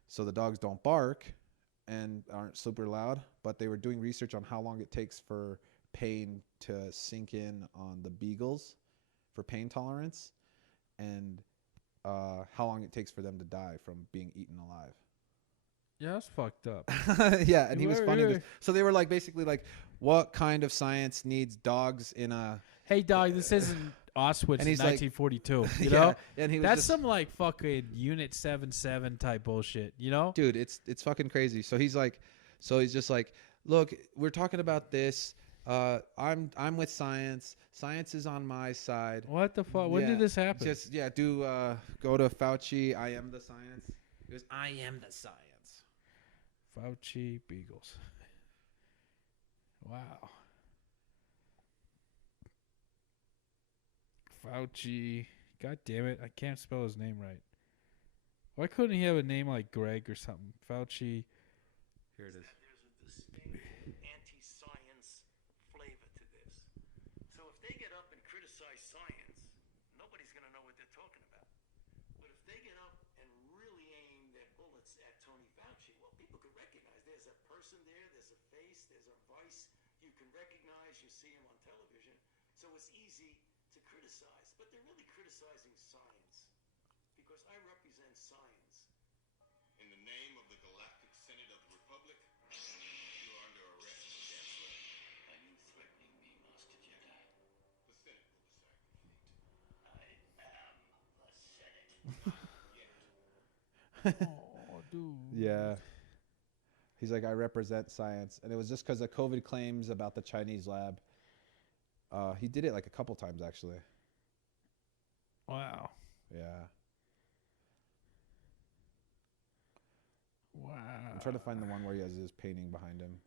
so the dogs don't bark and aren't super loud. But they were doing research on how long it takes for pain to sink in on the beagles for pain tolerance, and how long it takes for them to die from being eaten alive. Yeah, that's fucked up. Yeah, and he was Right, funding right. this. So they were like basically like, what kind of science needs dogs in a? Hey, dog, this isn't Auschwitz And in he's like- 1942. You Yeah, know, and he was that's just, some like fucking Unit 77 type bullshit. You know, dude. It's fucking crazy. So he's just like, look, we're talking about this. I'm with science. Science is on my side. what the fuck? When Yeah, did this happen? Just go to Fauci. I am the science. He goes, I am the science. Fauci beagles. Wow. Fauci. God damn it. I can't spell his name right. Why couldn't he have a name like Greg or something? Fauci. Here it is. There's a distinct anti-science flavor to this. person there, there's a face, there's a voice you can recognize, you see him on television, so it's easy to criticize. But they're really criticizing science, because I represent science. In the name of the Galactic Senate of the Republic, you are under arrest, Chancellor. Are you threatening me, Master Jedi? The Senate will decide your fate. I am the Senate. Oh, dude. Yeah. He's like, I represent science. And it was just because of COVID claims about the Chinese lab. He did it like a couple times, actually. Wow. Yeah. Wow. I'm trying to find the one where he has his painting behind him.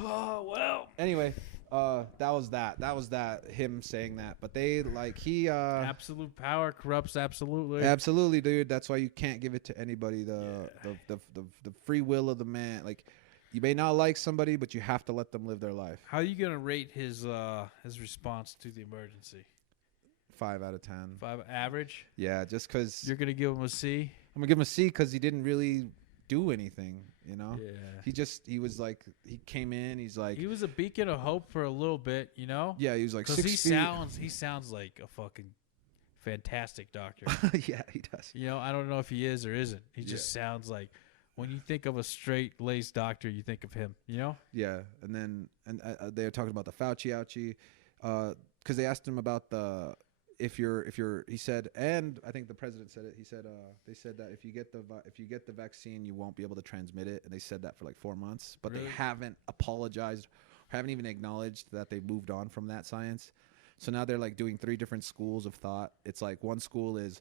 Oh, well. Anyway, that was that. That was that, him saying that. But they, like, he... Absolute power corrupts absolutely. Absolutely, dude. That's why you can't give it to anybody. The free will of the man. Like, you may not like somebody, but you have to let them live their life. How are you going to rate his response to the emergency? 5 out of 10. 5 average? Yeah, just because You're going to give him a C? I'm gonna give him a C because he didn't really do anything. You know, Yeah. he was like, he came in. He's like, He was a beacon of hope for a little bit, you know? yeah, he was like Because 6 he feet. sounds like a fucking fantastic doctor. Yeah, he does. You know, I don't know if he is or isn't. He just sounds like, when you think of a straight-laced doctor, you think of him, you know? Yeah, and then they were talking about the Fauci ouchie, because they asked him about the if you're he said, and I think the president said it. He said they said that if you get the vaccine, you won't be able to transmit it, and they said that for like 4 months, but Really? they haven't apologized, haven't even acknowledged that they moved on from that science. So now they're like doing 3 different schools of thought. It's like one school is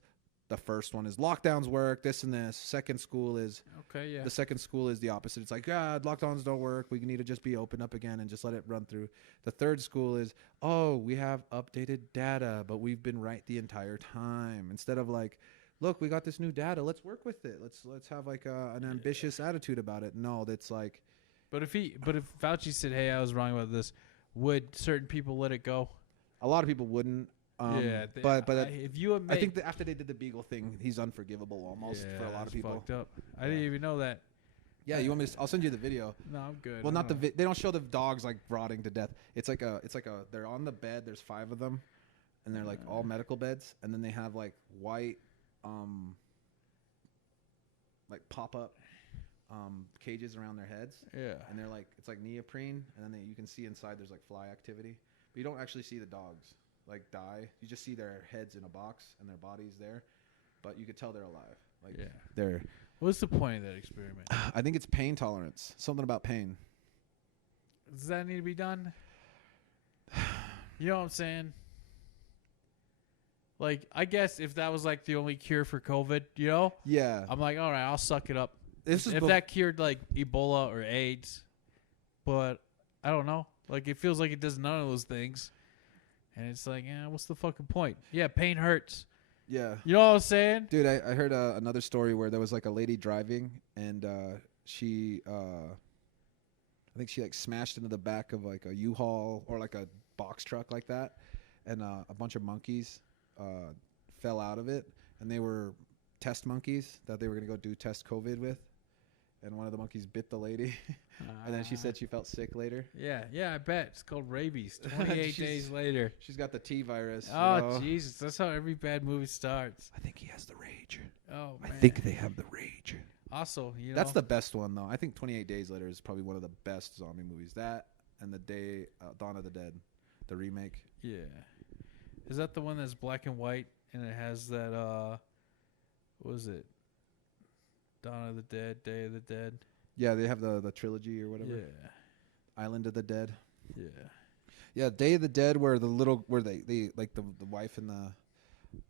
the first one is lockdowns work, this and this. Second school is Okay, yeah. the second school is the opposite. It's like, God, lockdowns don't work. We need to just be open up again and just let it run through. The third school is, oh, we have updated data, but we've been right the entire time. Instead of like, look, we got this new data. Let's work with it. Let's have like an ambitious attitude about it. No, that's like, But if Fauci said, "Hey, I was wrong about this," would certain people let it go? a lot of people wouldn't. If you admit, I think that after they did the Beagle thing, he's unforgivable almost for a lot that's of people. fucked up. I didn't even know that. Yeah, you want me to? I'll send you the video. No, I'm good. Well, not the vi- they don't show the dogs like rotting to death. It's like a they're on the bed. There's 5 of them, and they're like all medical beds. And then they have like white, like pop up, cages around their heads. Yeah. And they're like it's like neoprene, and then you can see inside there's like fly activity, but you don't actually see the dogs like die. You just see their heads in a box and their bodies there, but you could tell they're alive. Like Yeah. they're. What's the point of that experiment? I think it's pain tolerance. Something about pain. Does that need to be done? You know what I'm saying? Like, I guess if that was like the only cure for COVID, you know, Yeah. I'm like, all right, I'll suck it up. This is if that cured like Ebola or AIDS, but I don't know. Like, it feels like it does none of those things, and it's like, what's the fucking point? Yeah, pain hurts. Yeah. You know what I'm saying? Dude, I heard another story where there was like a lady driving, and she, I think she like smashed into the back of like a U-Haul or like a box truck like that, and a bunch of monkeys fell out of it, and they were test monkeys that they were gonna go do test COVID with, and one of the monkeys bit the lady, and then she said she felt sick later. Yeah, I bet. It's called rabies. 28 days later. She's got the T virus. Oh, Jesus. That's how every bad movie starts. I think he has the rage. Oh, man. I think they have the rage. Also, you know. That's the best one, though. I think 28 Days Later is probably one of the best zombie movies. That and Dawn of the Dead, the remake. Yeah. Is that the one that's black and white and it has that, what was it? Dawn of the Dead, Day of the Dead. Yeah, they have the trilogy or whatever. Yeah. Island of the Dead. Yeah. Yeah, Day of the Dead, where they like the wife and the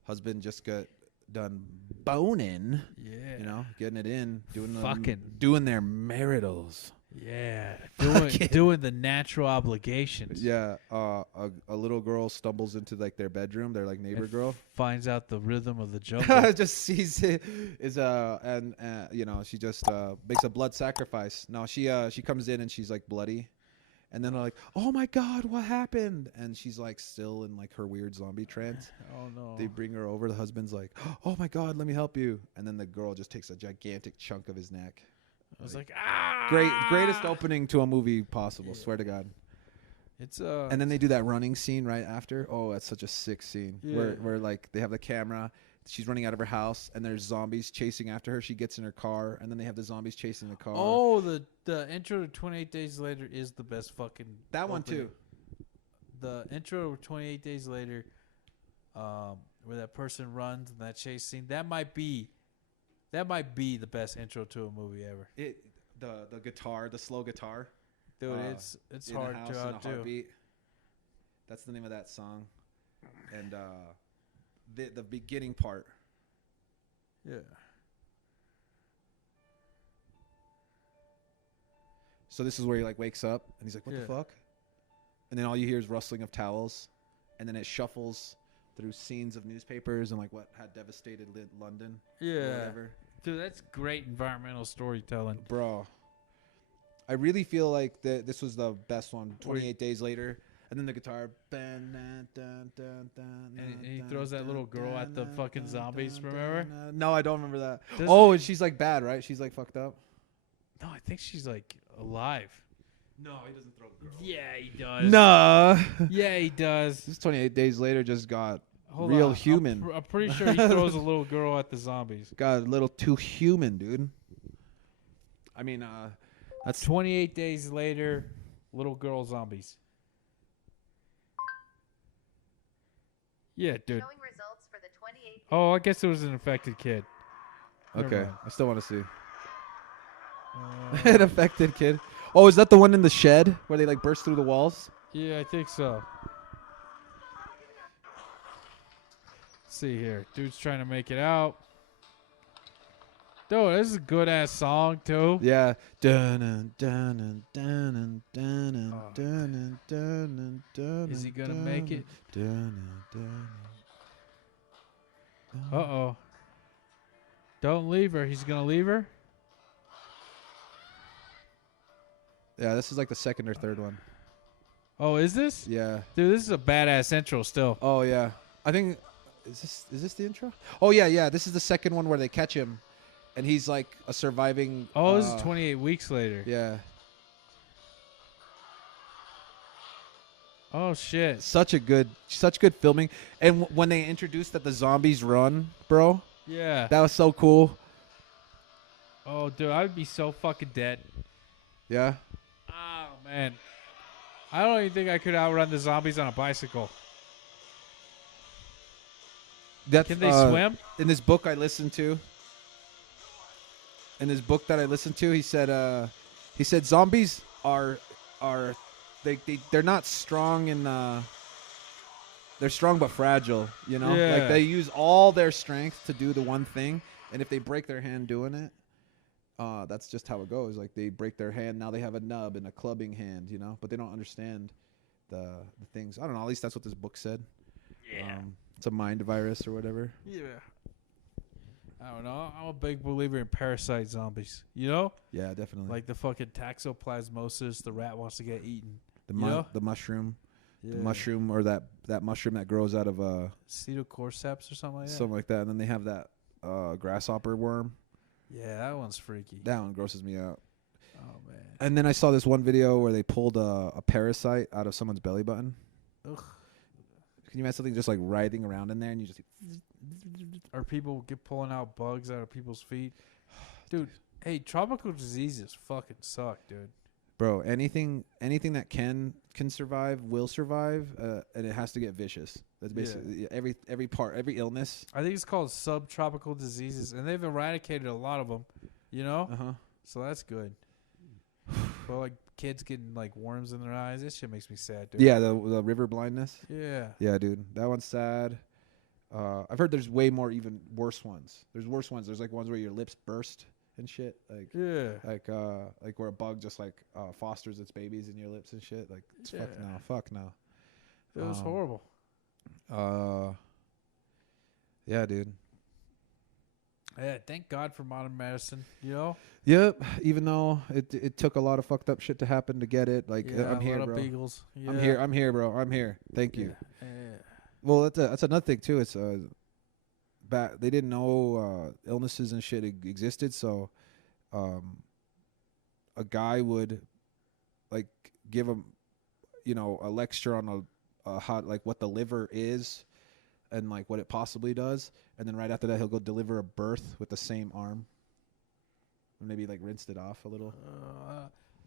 husband just got done boning. Yeah. You know, getting it in, Fucking. doing their maritals. Yeah. Doing the natural obligations. Yeah, a little girl stumbles into like their bedroom. They're like neighbor girl. Finds out the rhythm of the jungle. Just sees it and you know, she just makes a blood sacrifice. No, she comes in and she's like bloody, And then they're like, "Oh my god, what happened?" And she's like still in like her weird zombie trance. Oh no. They bring her over. The husband's like, "Oh my god, let me help you." And then the girl just takes a gigantic chunk of his neck. I was like, ah. Greatest opening to a movie possible. Yeah. Swear to God. It's And then they do that running scene right after. Oh, that's such a sick scene. Yeah. Where like they have the camera. She's running out of her house, and there's zombies chasing after her. She gets in her car, and then they have the zombies chasing the car. Oh, the intro to 28 Days Later is the best fucking. that one opening. too. The intro to 28 Days Later, where that person runs and that chase scene. That might be the best intro to a movie ever. The guitar, the slow guitar. Dude, Uh, it's in the hard house to in a outdo. heartbeat. That's the name of that song. And the beginning part. Yeah. So this is where he like wakes up and he's like, "What Yeah. the fuck?" And then all you hear is rustling of towels, and then it shuffles through scenes of newspapers and like what had devastated London. Or Yeah. whatever. Dude, that's great environmental storytelling. Bro, I really feel like this was the best one. 28 Days Later, and then the guitar. And he throws that little girl at the fucking zombies, remember? No, I don't remember that. Doesn't Oh, he- and she's like bad, right? She's like fucked up. No, I think she's like alive. No, he doesn't throw girls. Yeah, he does. Nah. Yeah, he does. This 28 Days Later just got Hold real on. human. I'm pretty sure he throws a little girl at the zombies. Got a little too human, dude. I mean, that's 28 Days Later, little girl zombies. Yeah, dude. Showing results for the 28. Oh, I guess it was an infected kid. Never okay. mind. I still want to see Uh, an affected kid. Oh, is that the one in the shed where they like burst through the walls? yeah, I think so. Let's see here. Dude's trying to make it out. Dude, this is a good ass song too. Yeah. Oh. Is he gonna make it? Uh-oh. Don't leave her. He's gonna leave her? Yeah, this is like the second or third one. Oh, is this? Yeah. Dude, this is a badass intro still. Oh yeah. I think is this the intro? Oh yeah. This is the second one where they catch him, and he's like a surviving. Oh, this is 28 weeks later. Yeah. Oh shit. Such good filming. And when they introduced that the zombies run, bro, Yeah. that was so cool. Oh, dude, I would be so fucking dead. Yeah. Oh man. I don't even think I could outrun the zombies on a bicycle. That's, Can they swim? In this book I listened to. In this book that I listened to, he said zombies are they're not strong in they're strong but fragile, you know? Yeah. Like they use all their strength to do the one thing, and if they break their hand doing it, that's just how it goes. Like they break their hand, now they have a nub and a clubbing hand, you know? But they don't understand the things. I don't know, at least that's what this book said. Yeah. It's a mind virus or whatever. Yeah. I don't know. I'm a big believer in parasite zombies. You know? Yeah, definitely. Like the fucking toxoplasmosis, the rat wants to get eaten. the you know? the mushroom. Yeah. The mushroom or that mushroom that grows out of Pseudocordyceps or something like that. something like that, and then they have that grasshopper worm. Yeah, that one's freaky. That one grosses me out. Oh man. And then I saw this one video where they pulled a parasite out of someone's belly button. Ugh. Can you imagine something just like writhing around in there, and you just Or people get pulling out bugs out of people's feet. Dude, hey, tropical diseases fucking suck, dude. bro, anything that can survive will survive, and it has to get vicious. That's basically every illness. I think it's called subtropical diseases, and they've eradicated a lot of them, you know? Uh huh. So that's good. But like kids getting like worms in their eyes, this shit makes me sad, dude. Yeah, the river blindness. Yeah. Yeah, dude, that one's sad. I've heard there's way more even worse ones. There's worse ones. There's like ones where your lips burst and shit. Like Yeah. like where a bug just like fosters its babies in your lips and shit. Like Yeah. fuck no. It was horrible. Yeah, dude. Yeah, thank God for modern medicine. You know, Yep. Even though it took a lot of fucked up shit to happen to get it, like yeah, I'm a here, lot of bro. beagles. Yeah. I'm here. I'm here, bro. I'm here. Thank you. Yeah. Well, that's another thing too. It's back they didn't know illnesses and shit existed, so a guy would like give him, a lecture on a how like what the liver is and like what it possibly does, and then right after that he'll go deliver a birth with the same arm, and maybe like rinsed it off a little.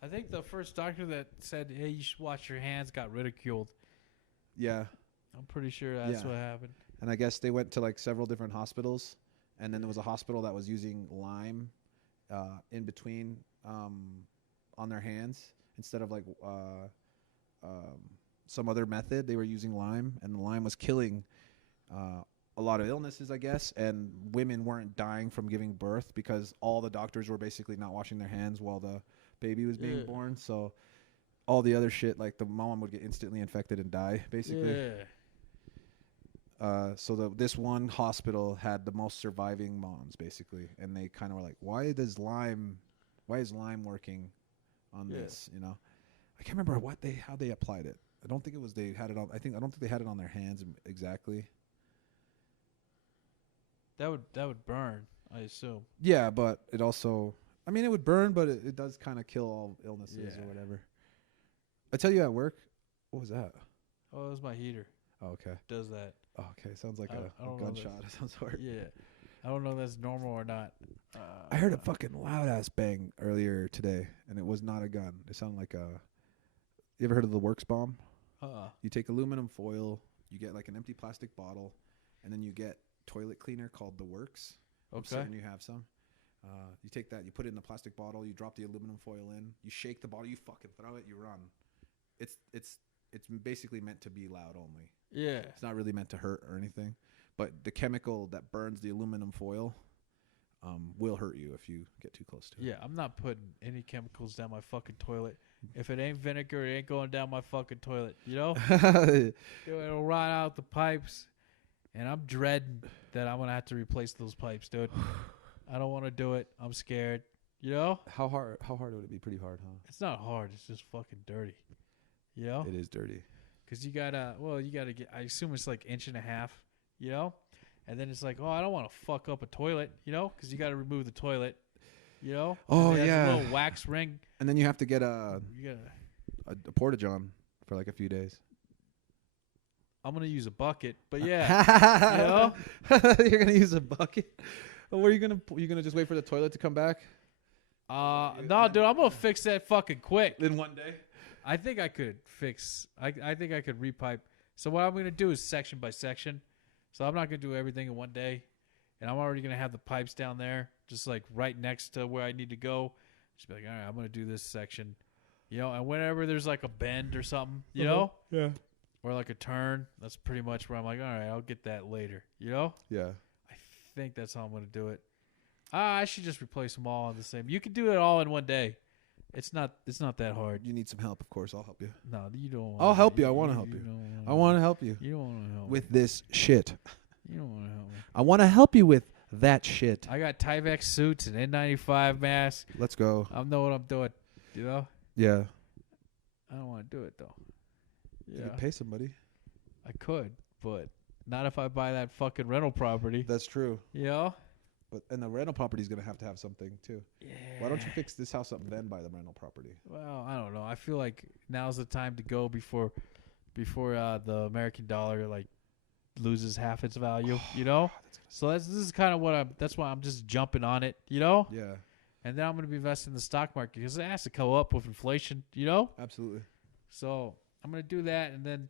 I think the first doctor that said, "Hey, you should wash your hands," got ridiculed. Yeah, I'm pretty sure that's Yeah. what happened. and I guess they went to like several different hospitals, and then there was a hospital that was using lime in between on their hands instead of like some other method. They were using lime, and the lime was killing a lot of illnesses, I guess, and women weren't dying from giving birth because all the doctors were basically not washing their hands while the baby was being Yeah. born. So all the other shit, like the mom would get instantly infected and die, basically. Yeah. So this one hospital had the most surviving moms, basically, and they kind of were like, why is lime working on Yeah. this? I can't remember how they applied it. I don't think it was they had it on. I don't think they had it on their hands exactly. That would burn, I assume. Yeah, but it also, it would burn, but it does kind of kill all illnesses Yeah. or whatever. I tell you at work, what was that? Oh, it was my heater. Oh, okay. Does that? Oh, okay. Sounds like I a don't know gunshot of some sort. Yeah. I don't know if that's normal or not. I heard a fucking loud ass bang earlier today, and it was not a gun. It sounded like a. You ever heard of the Works bomb? You take aluminum foil, you get like an empty plastic bottle, and then you get toilet cleaner called the Works. I'm Okay. certain you have some. You take that, you put it in the plastic bottle, you drop the aluminum foil in, you shake the bottle, you fucking throw it, you run. It's basically meant to be loud only. Yeah. It's not really meant to hurt or anything, but the chemical that burns the aluminum foil will hurt you if you get too close to it. Yeah, I'm not putting any chemicals down my fucking toilet. If it ain't vinegar, it ain't going down my fucking toilet. You know? It'll rot out the pipes, and I'm dreading that I'm gonna have to replace those pipes, dude. I don't want to do it. I'm scared. You know? How hard would it be? Pretty hard, huh? It's not hard. It's just fucking dirty. You know? It is dirty. Because you gotta get, I assume it's like 1.5 inches, you know? And then it's like, oh, I don't want to fuck up a toilet, you know? Because you gotta remove the toilet, you know? Oh, And it has yeah. a little wax ring. And then you have to get a You gotta, porta-john for like a few days. I'm gonna use a bucket, but yeah. You know? You're gonna use a bucket. What are you gonna just wait for the toilet to come back No, dude, I'm gonna fix that fucking quick. in one day? I think I could fix. I think I could repipe. So what I'm gonna do is section by section. So I'm not gonna do everything in one day, and I'm already gonna have the pipes down there, just like right next to where I need to go. Just be like, all right, I'm gonna do this section, you know. And whenever there's like a bend or something, you know, Yeah. or like a turn, that's pretty much where I'm like, all right, I'll get that later, you know. Yeah. I think that's how I'm gonna do it. I should just replace them all on the same. You can do it all in one day. It's not that hard. You need some help, of course. I'll help you. No, you don't. I'll help you. I want to help you. Don't I want to help you You don't want to help with this shit. me. You don't want to help me. I want to help you with that shit. I got Tyvek suits and N95 masks. Let's go. I know what I'm doing. You know. Yeah. I don't want to do it though. You Yeah, could pay somebody. I could, but not if I buy that fucking rental property. That's true. You know. And the rental property is gonna have to have something too. Yeah. Why don't you fix this house up and then buy the rental property? Well, I don't know. I feel like now's the time to go before the American dollar like loses half its value. You know. So this is kind of what that's why I'm just jumping on it. You know. Yeah, And then I'm going to be investing in the stock market because it has to go up with inflation, you know? absolutely. So I'm going to do that. And then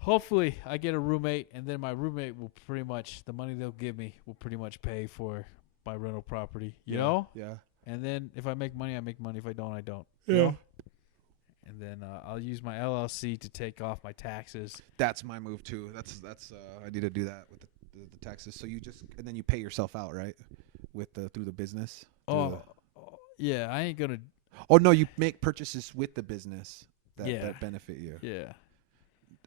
hopefully I get a roommate. And then my roommate will pretty much, the money they'll give me will pretty much pay for my rental property, you know? Yeah. And then if I make money, I make money. If I don't, I don't. You know? And then I'll use my LLC to take off my taxes. That's my move too. That's I need to do that with the taxes. So you and then you pay yourself out, right? Through the business. Through Yeah, I ain't going to. Oh no, you make purchases with the business that Yeah. benefit you. Yeah.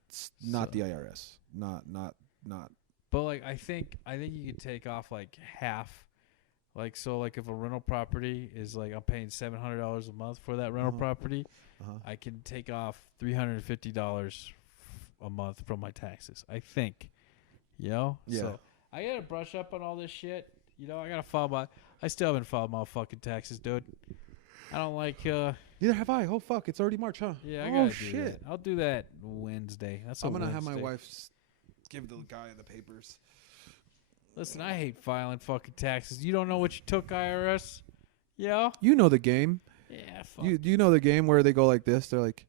It's not So- the IRS. Not But like I think you could take off like half. Like so like if a rental property is like I'm paying $700 a month for that rental property, I can take off $350 a month from my taxes. I think. You know? Yeah. So I gotta brush up on all this shit. You know, I gotta file my I still haven't filed my fucking taxes, dude. I don't like Neither have I. Oh fuck! It's already March, huh? yeah, I oh gotta do shit! that. I'll do that Wednesday. That's a I'm gonna have my Wednesday. wife give the guy the papers. Listen, I hate filing fucking taxes. You don't know what you took, IRS? Yeah? You know the game. Yeah, fuck. You know the game where they go like this. They're like,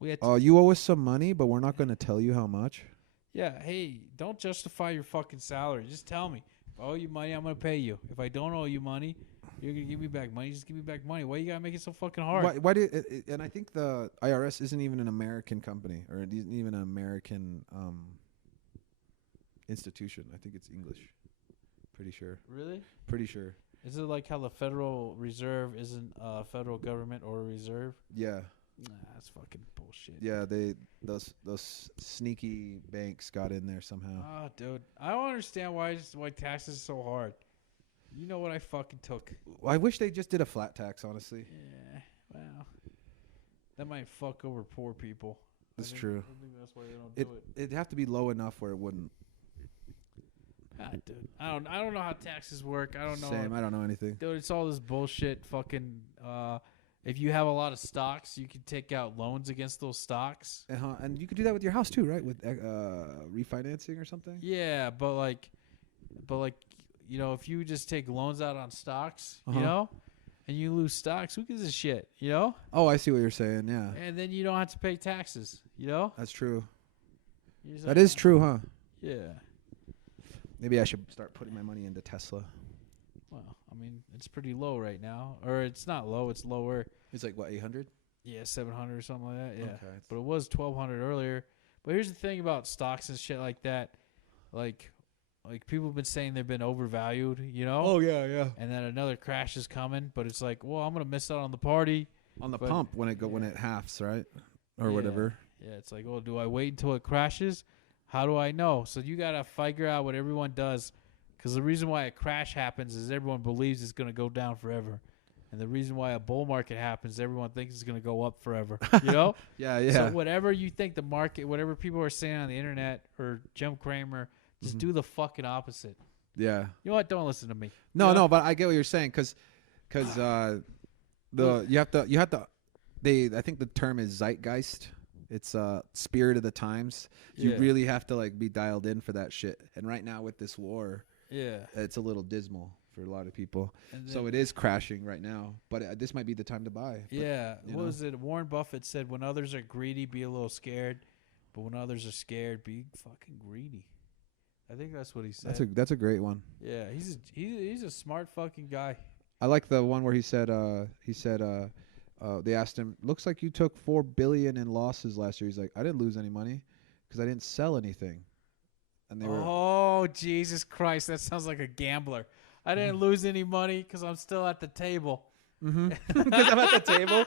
We had to, you owe us some money, but we're not going to tell you how much. yeah, hey, don't justify your fucking salary. Just tell me. If I owe you money, I'm going to pay you. If I don't owe you money, you're going to give me back money. Just give me back money. Why you got to make it so fucking hard? Why did? And I think the IRS isn't even an American company, or it isn't even an American institution. I think it's English. Pretty sure. Really? Pretty sure. Is it like how the Federal Reserve isn't a federal government or a reserve? Yeah. Nah, that's fucking bullshit. Yeah. Those sneaky banks got in there somehow. Oh, dude. I don't understand why taxes are so hard. You know what I fucking took. I wish they just did a flat tax. Honestly. Yeah, well, that might fuck over poor people. That's true. I think that's why they don't do it. It'd have to be low enough where it wouldn't. Ah, dude, I don't know how taxes work. I don't know. Same. I don't know anything. Dude, it's all this bullshit. Fucking. If you have a lot of stocks, you can take out loans against those stocks. And you could do that with your house too, right? With refinancing or something. Yeah, but like, you know, if you just take loans out on stocks, you Uh-huh. know, and you lose stocks, who gives a shit, you know? Oh, I see what you're saying. Yeah, And then you don't have to pay taxes, you know? that's true. You're just That like, is true, huh? Yeah. Maybe I should start putting my money into Tesla. Well, I mean, it's pretty low right now, or it's not low; it's lower. It's like what, 800? Yeah, 700 or something like that. Yeah, Okay. but it was 1,200 earlier. But here's the thing about stocks and shit like that, like people have been saying they've been overvalued, you know? Oh yeah, yeah. And then another crash is coming, but it's like, well, I'm gonna miss out on the party. On the But- pump when it halves, right? Or Yeah. whatever. Yeah, it's like, oh, do I wait until it crashes? How do I know? So you gotta figure out what everyone does, because the reason why a crash happens is everyone believes it's gonna go down forever, and the reason why a bull market happens, everyone thinks it's gonna go up forever. You know? Yeah, yeah. So whatever you think the market, whatever people are saying on the internet or Jim Cramer, just do the fucking opposite. yeah. You know what? Don't listen to me. No, You know? no, but I get what you're saying because you have to I think the term is zeitgeist. It's spirit of the times. You Yeah. really have to like be dialed in for that shit. And right now with this war, Yeah. it's a little dismal for a lot of people. And So then- it is crashing right now, but this might be the time to buy. But Yeah. you What know. was it? Warren Buffett said, when others are greedy, be a little scared. But when others are scared, be fucking greedy. I think that's what he said. That's a great one. Yeah, he's a smart fucking guy. I like the one where he said they asked him, looks like you took $4 billion in losses last year. He's like, I didn't lose any money because I didn't sell anything. And they were Oh, Jesus Christ. That sounds like a gambler. I didn't lose any money because I'm still at the table. because I'm at the table.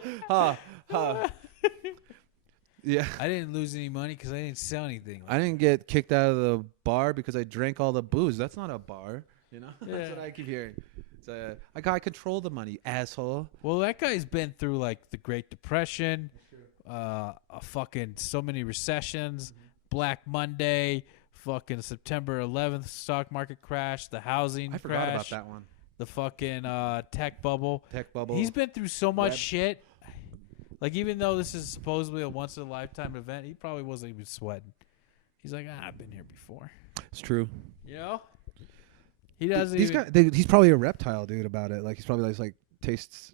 Yeah. I didn't lose any money because I didn't sell anything. I didn't get kicked out of the bar because I drank all the booze. That's not a bar. You know? Yeah. That's what I keep hearing. I control the money, asshole. Well, that guy's been through like the Great Depression, fucking so many recessions, Black Monday, fucking September 11th stock market crash, the housing I crash, forgot about that one. the fucking tech bubble. Tech bubble. He's been through so much Web. shit. Like, even though this is supposedly a once in a lifetime event, he probably wasn't even sweating. He's like, I've been here before. It's true. You know? He doesn't These even. guys, he's probably a reptile dude about it. Like he's probably like tastes,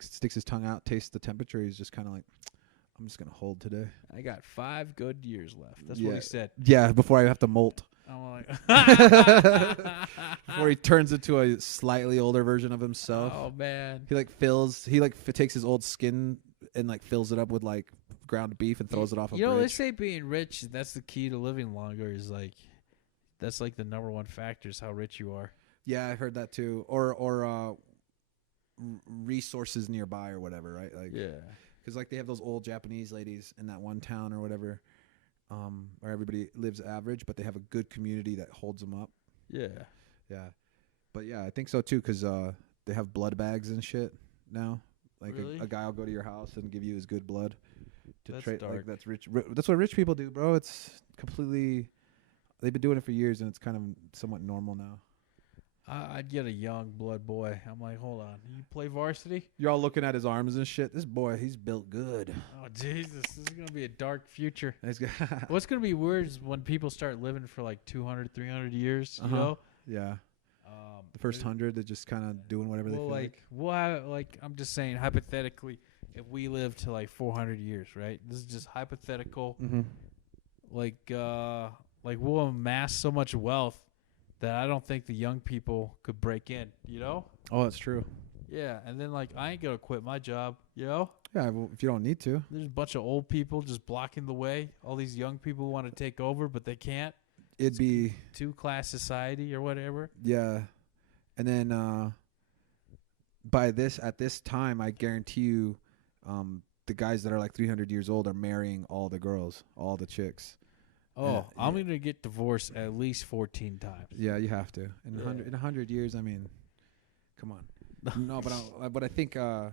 sticks his tongue out, tastes the temperature. He's just kind of like, I'm just gonna hold today. I got 5 good years left. That's what Yeah. he said. Yeah, before I have to molt. I'm like, Before he turns into a slightly older version of himself. oh man. He takes his old skin and like fills it up with like ground beef and throws it off a You know, they bridge. say being rich, that's the key to living longer. Is like, that's like the number one factor is how rich you are. Yeah, I heard that too. Or resources nearby or whatever, right? Like, Yeah. because like they have those old Japanese ladies in that one town or whatever, where everybody lives average, but they have a good community that holds them up. Yeah. Yeah, but yeah, I think so too, because they have blood bags and shit now. Like Really? a guy will go to your house and give you his good blood to That's trade. dark. Like that's rich. That's what rich people do, bro. It's completely. They've been doing it for years, and it's kind of somewhat normal now. I'd get a young blood boy. I'm like, hold on, you play varsity? You're all looking at his arms and shit. This boy, he's built good. Oh Jesus, this is gonna be a dark future. He's got What's gonna be weird is when people start living for like 200, 300 years. You Uh-huh. know, yeah. The first 100, they're just kind of doing whatever they well, feel like, we'll have, like, I'm just saying hypothetically, if we live to like 400 years, right? This is just hypothetical. Mm-hmm. Like we'll amass so much wealth that I don't think the young people could break in. You know? Oh, that's true. Yeah, and then like I ain't gonna quit my job. You know? Yeah, well, if you don't need to. There's a bunch of old people just blocking the way. All these young people want to take over, but they can't. It'd be, Two-class society or whatever. yeah. And then at this time, I guarantee you, the guys that are like 300 years old are marrying all the girls, all the chicks. Oh, Yeah, I'm yeah. gonna get divorced at least 14 times. Yeah, you have to. In Yeah. in 100 years, I mean, come on. No, but I think I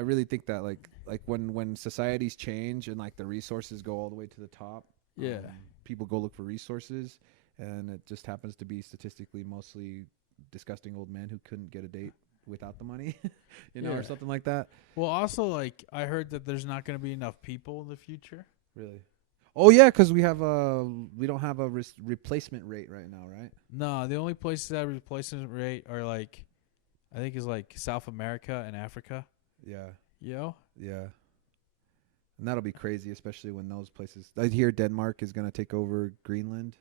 really think that like when societies change and like the resources go all the way to the top, Yeah. people go look for resources, and it just happens to be statistically mostly disgusting old men who couldn't get a date without the money, Yeah. or something like that. Well, also, like, I heard that there's not going to be enough people in the future. Really? Oh yeah, because we don't have a replacement rate right now, right? No, the only places that have replacement rate are, like, I think is, like, South America and Africa. Yeah, You know? yeah. And that'll be crazy, especially when those places. I hear Denmark is gonna take over Greenland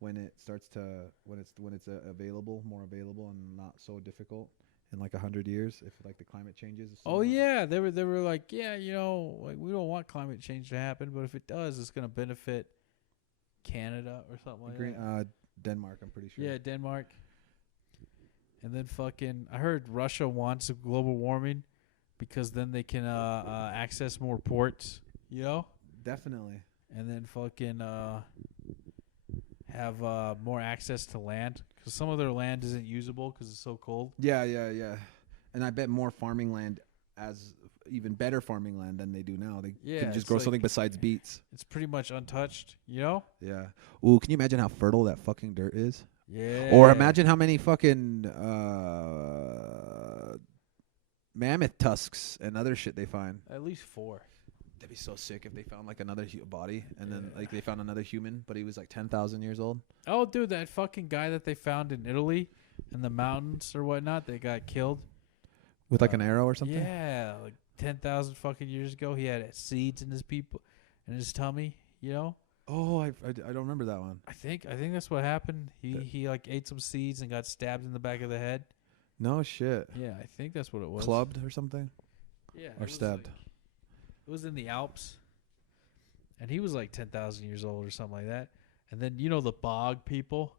when it starts to when it's available, more available, and not so difficult in like 100 years if like the climate changes. Oh, somewhat. yeah. They were like, yeah, you know, like, we don't want climate change to happen, but if it does, it's going to benefit Canada or something like that. Denmark, I'm pretty sure. Yeah, Denmark. And then fucking, I heard Russia wants global warming because then they can access more ports, you know? Definitely. And then fucking have more access to land because some of their land isn't usable because it's so cold. Yeah. And I bet more farming land, even better farming land than they do now. They Yeah, can just it's grow like- something besides beets. It's pretty much untouched, you know? Yeah. Ooh, can you imagine how fertile that fucking dirt is? Yeah. Or imagine how many fucking mammoth tusks and other shit they find. At least 4. That'd be so sick if they found like another body, and then Yeah. like they found another human, but he was like 10,000 years old. Oh, dude, that fucking guy that they found in Italy in the mountains or whatnot, they got killed. With like an arrow or something? Yeah, like 10,000 fucking years ago. He had seeds in his tummy, you know? Oh, I don't remember that one. I think that's what happened. That- He like ate some seeds and got stabbed in the back of the head. No shit. Yeah, I think that's what it was. Clubbed or something? Yeah. Or stabbed? It was in the Alps. And he was like 10,000 years old or something like that. And then you know the bog people?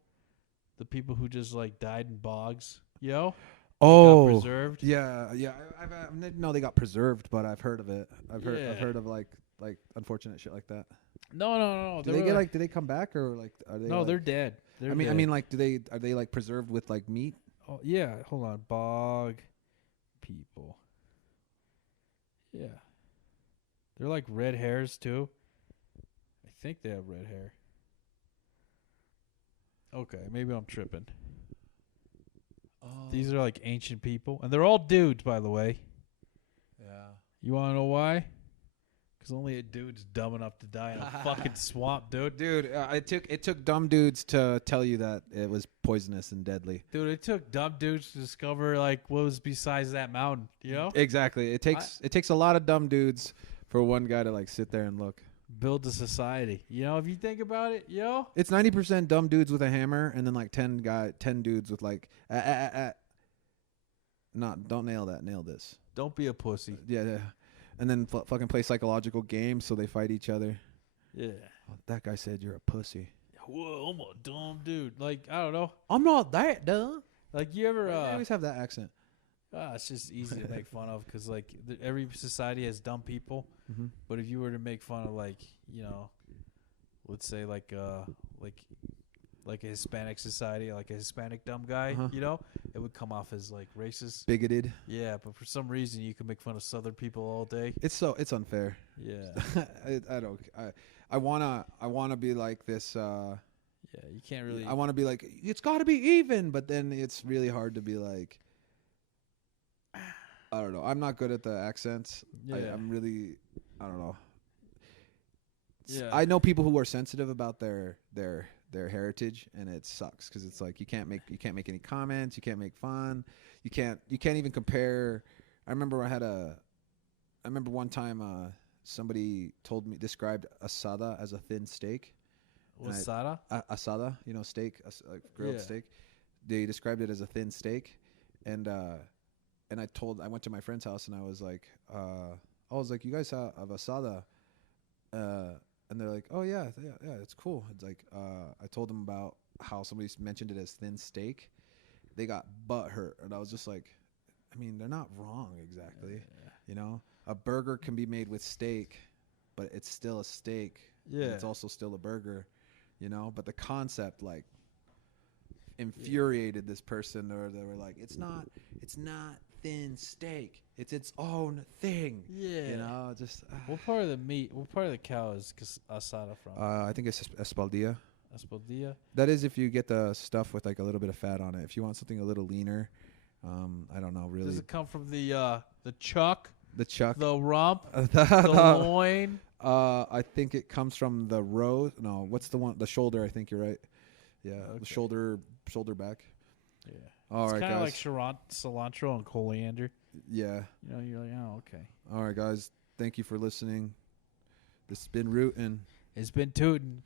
The people who just like died in bogs, you know? Oh, Got preserved. yeah. I didn't know they got preserved, but I've heard of it. I've Yeah. heard of like unfortunate shit like that. No. Do they get like? Do they come back or like? Are they? No, like, they're dead. They're I dead. mean, like, are they like preserved with like meat? Oh, yeah, hold on. Bog people. Yeah. They're like red hairs too. I think they have red hair. Okay, maybe I'm tripping. Oh, These are like ancient people. And they're all dudes, by the way. yeah. You want to know why? Because only a dude's dumb enough to die in a fucking swamp, dude. Dude, it took dumb dudes to tell you that it was poisonous and deadly. Dude, it took dumb dudes to discover like what was besides that mountain, you know? Exactly. It takes a lot of dumb dudes for one guy to like sit there and look. Build a society. You know, if you think about it, you know? It's 90% dumb dudes with a hammer, and then like 10 dudes with like don't nail that. Nail this. Don't be a pussy. Yeah. And then fucking play psychological games so they fight each other. Yeah. Oh, that guy said you're a pussy. Whoa, I'm a dumb dude. Like, I don't know. I'm not that dumb. Like, you ever, I always have that accent. it's just easy to make fun of because, like, every society has dumb people. Mm-hmm. But if you were to make fun of, like, you know, let's say like a Hispanic society, like a Hispanic dumb guy, Uh-huh. you know, it would come off as like racist. Bigoted. Yeah, but for some reason you can make fun of Southern people all day. It's unfair. Yeah, I wanna be like this. yeah, you can't really. I want to be like, it's got to be even, but then it's really hard to be like, I don't know. I'm not good at the accents. Yeah. I'm really, I don't know. Yeah. I know people who are sensitive about their heritage, and it sucks because it's like you can't make any comments, you can't make fun, you can't even compare. I remember one time somebody described asada as a thin steak. Wasada? Asada, steak, like grilled Yeah. steak. They described it as a thin steak, and I went to my friend's house and I was like, you guys have asada, and they're like, oh yeah, it's cool. It's like, I told them about how somebody mentioned it as thin steak. They got butthurt, and I was just like, I mean, they're not wrong exactly. A burger can be made with steak, but it's still a steak. and Yeah. it's also still a burger. But the concept like infuriated this person, or they were like, it's not thin steak, it's its own thing. Yeah. Just What part of the meat? What part of the cow is asada from? I think it's espaldilla. Espaldilla. That is if you get the stuff with like a little bit of fat on it. If you want something a little leaner, I don't know really. Does it come from the chuck, The chuck, the rump, the the loin? I think it comes from the row. No, what's the one? The shoulder. I think you're right. Yeah, Okay. the shoulder back. Yeah. All It's right, kind of like guys. cilantro and coriander. Yeah. You're like, oh, okay. All right, guys. Thank you for listening. This has been Rootin'. It's been tootin'.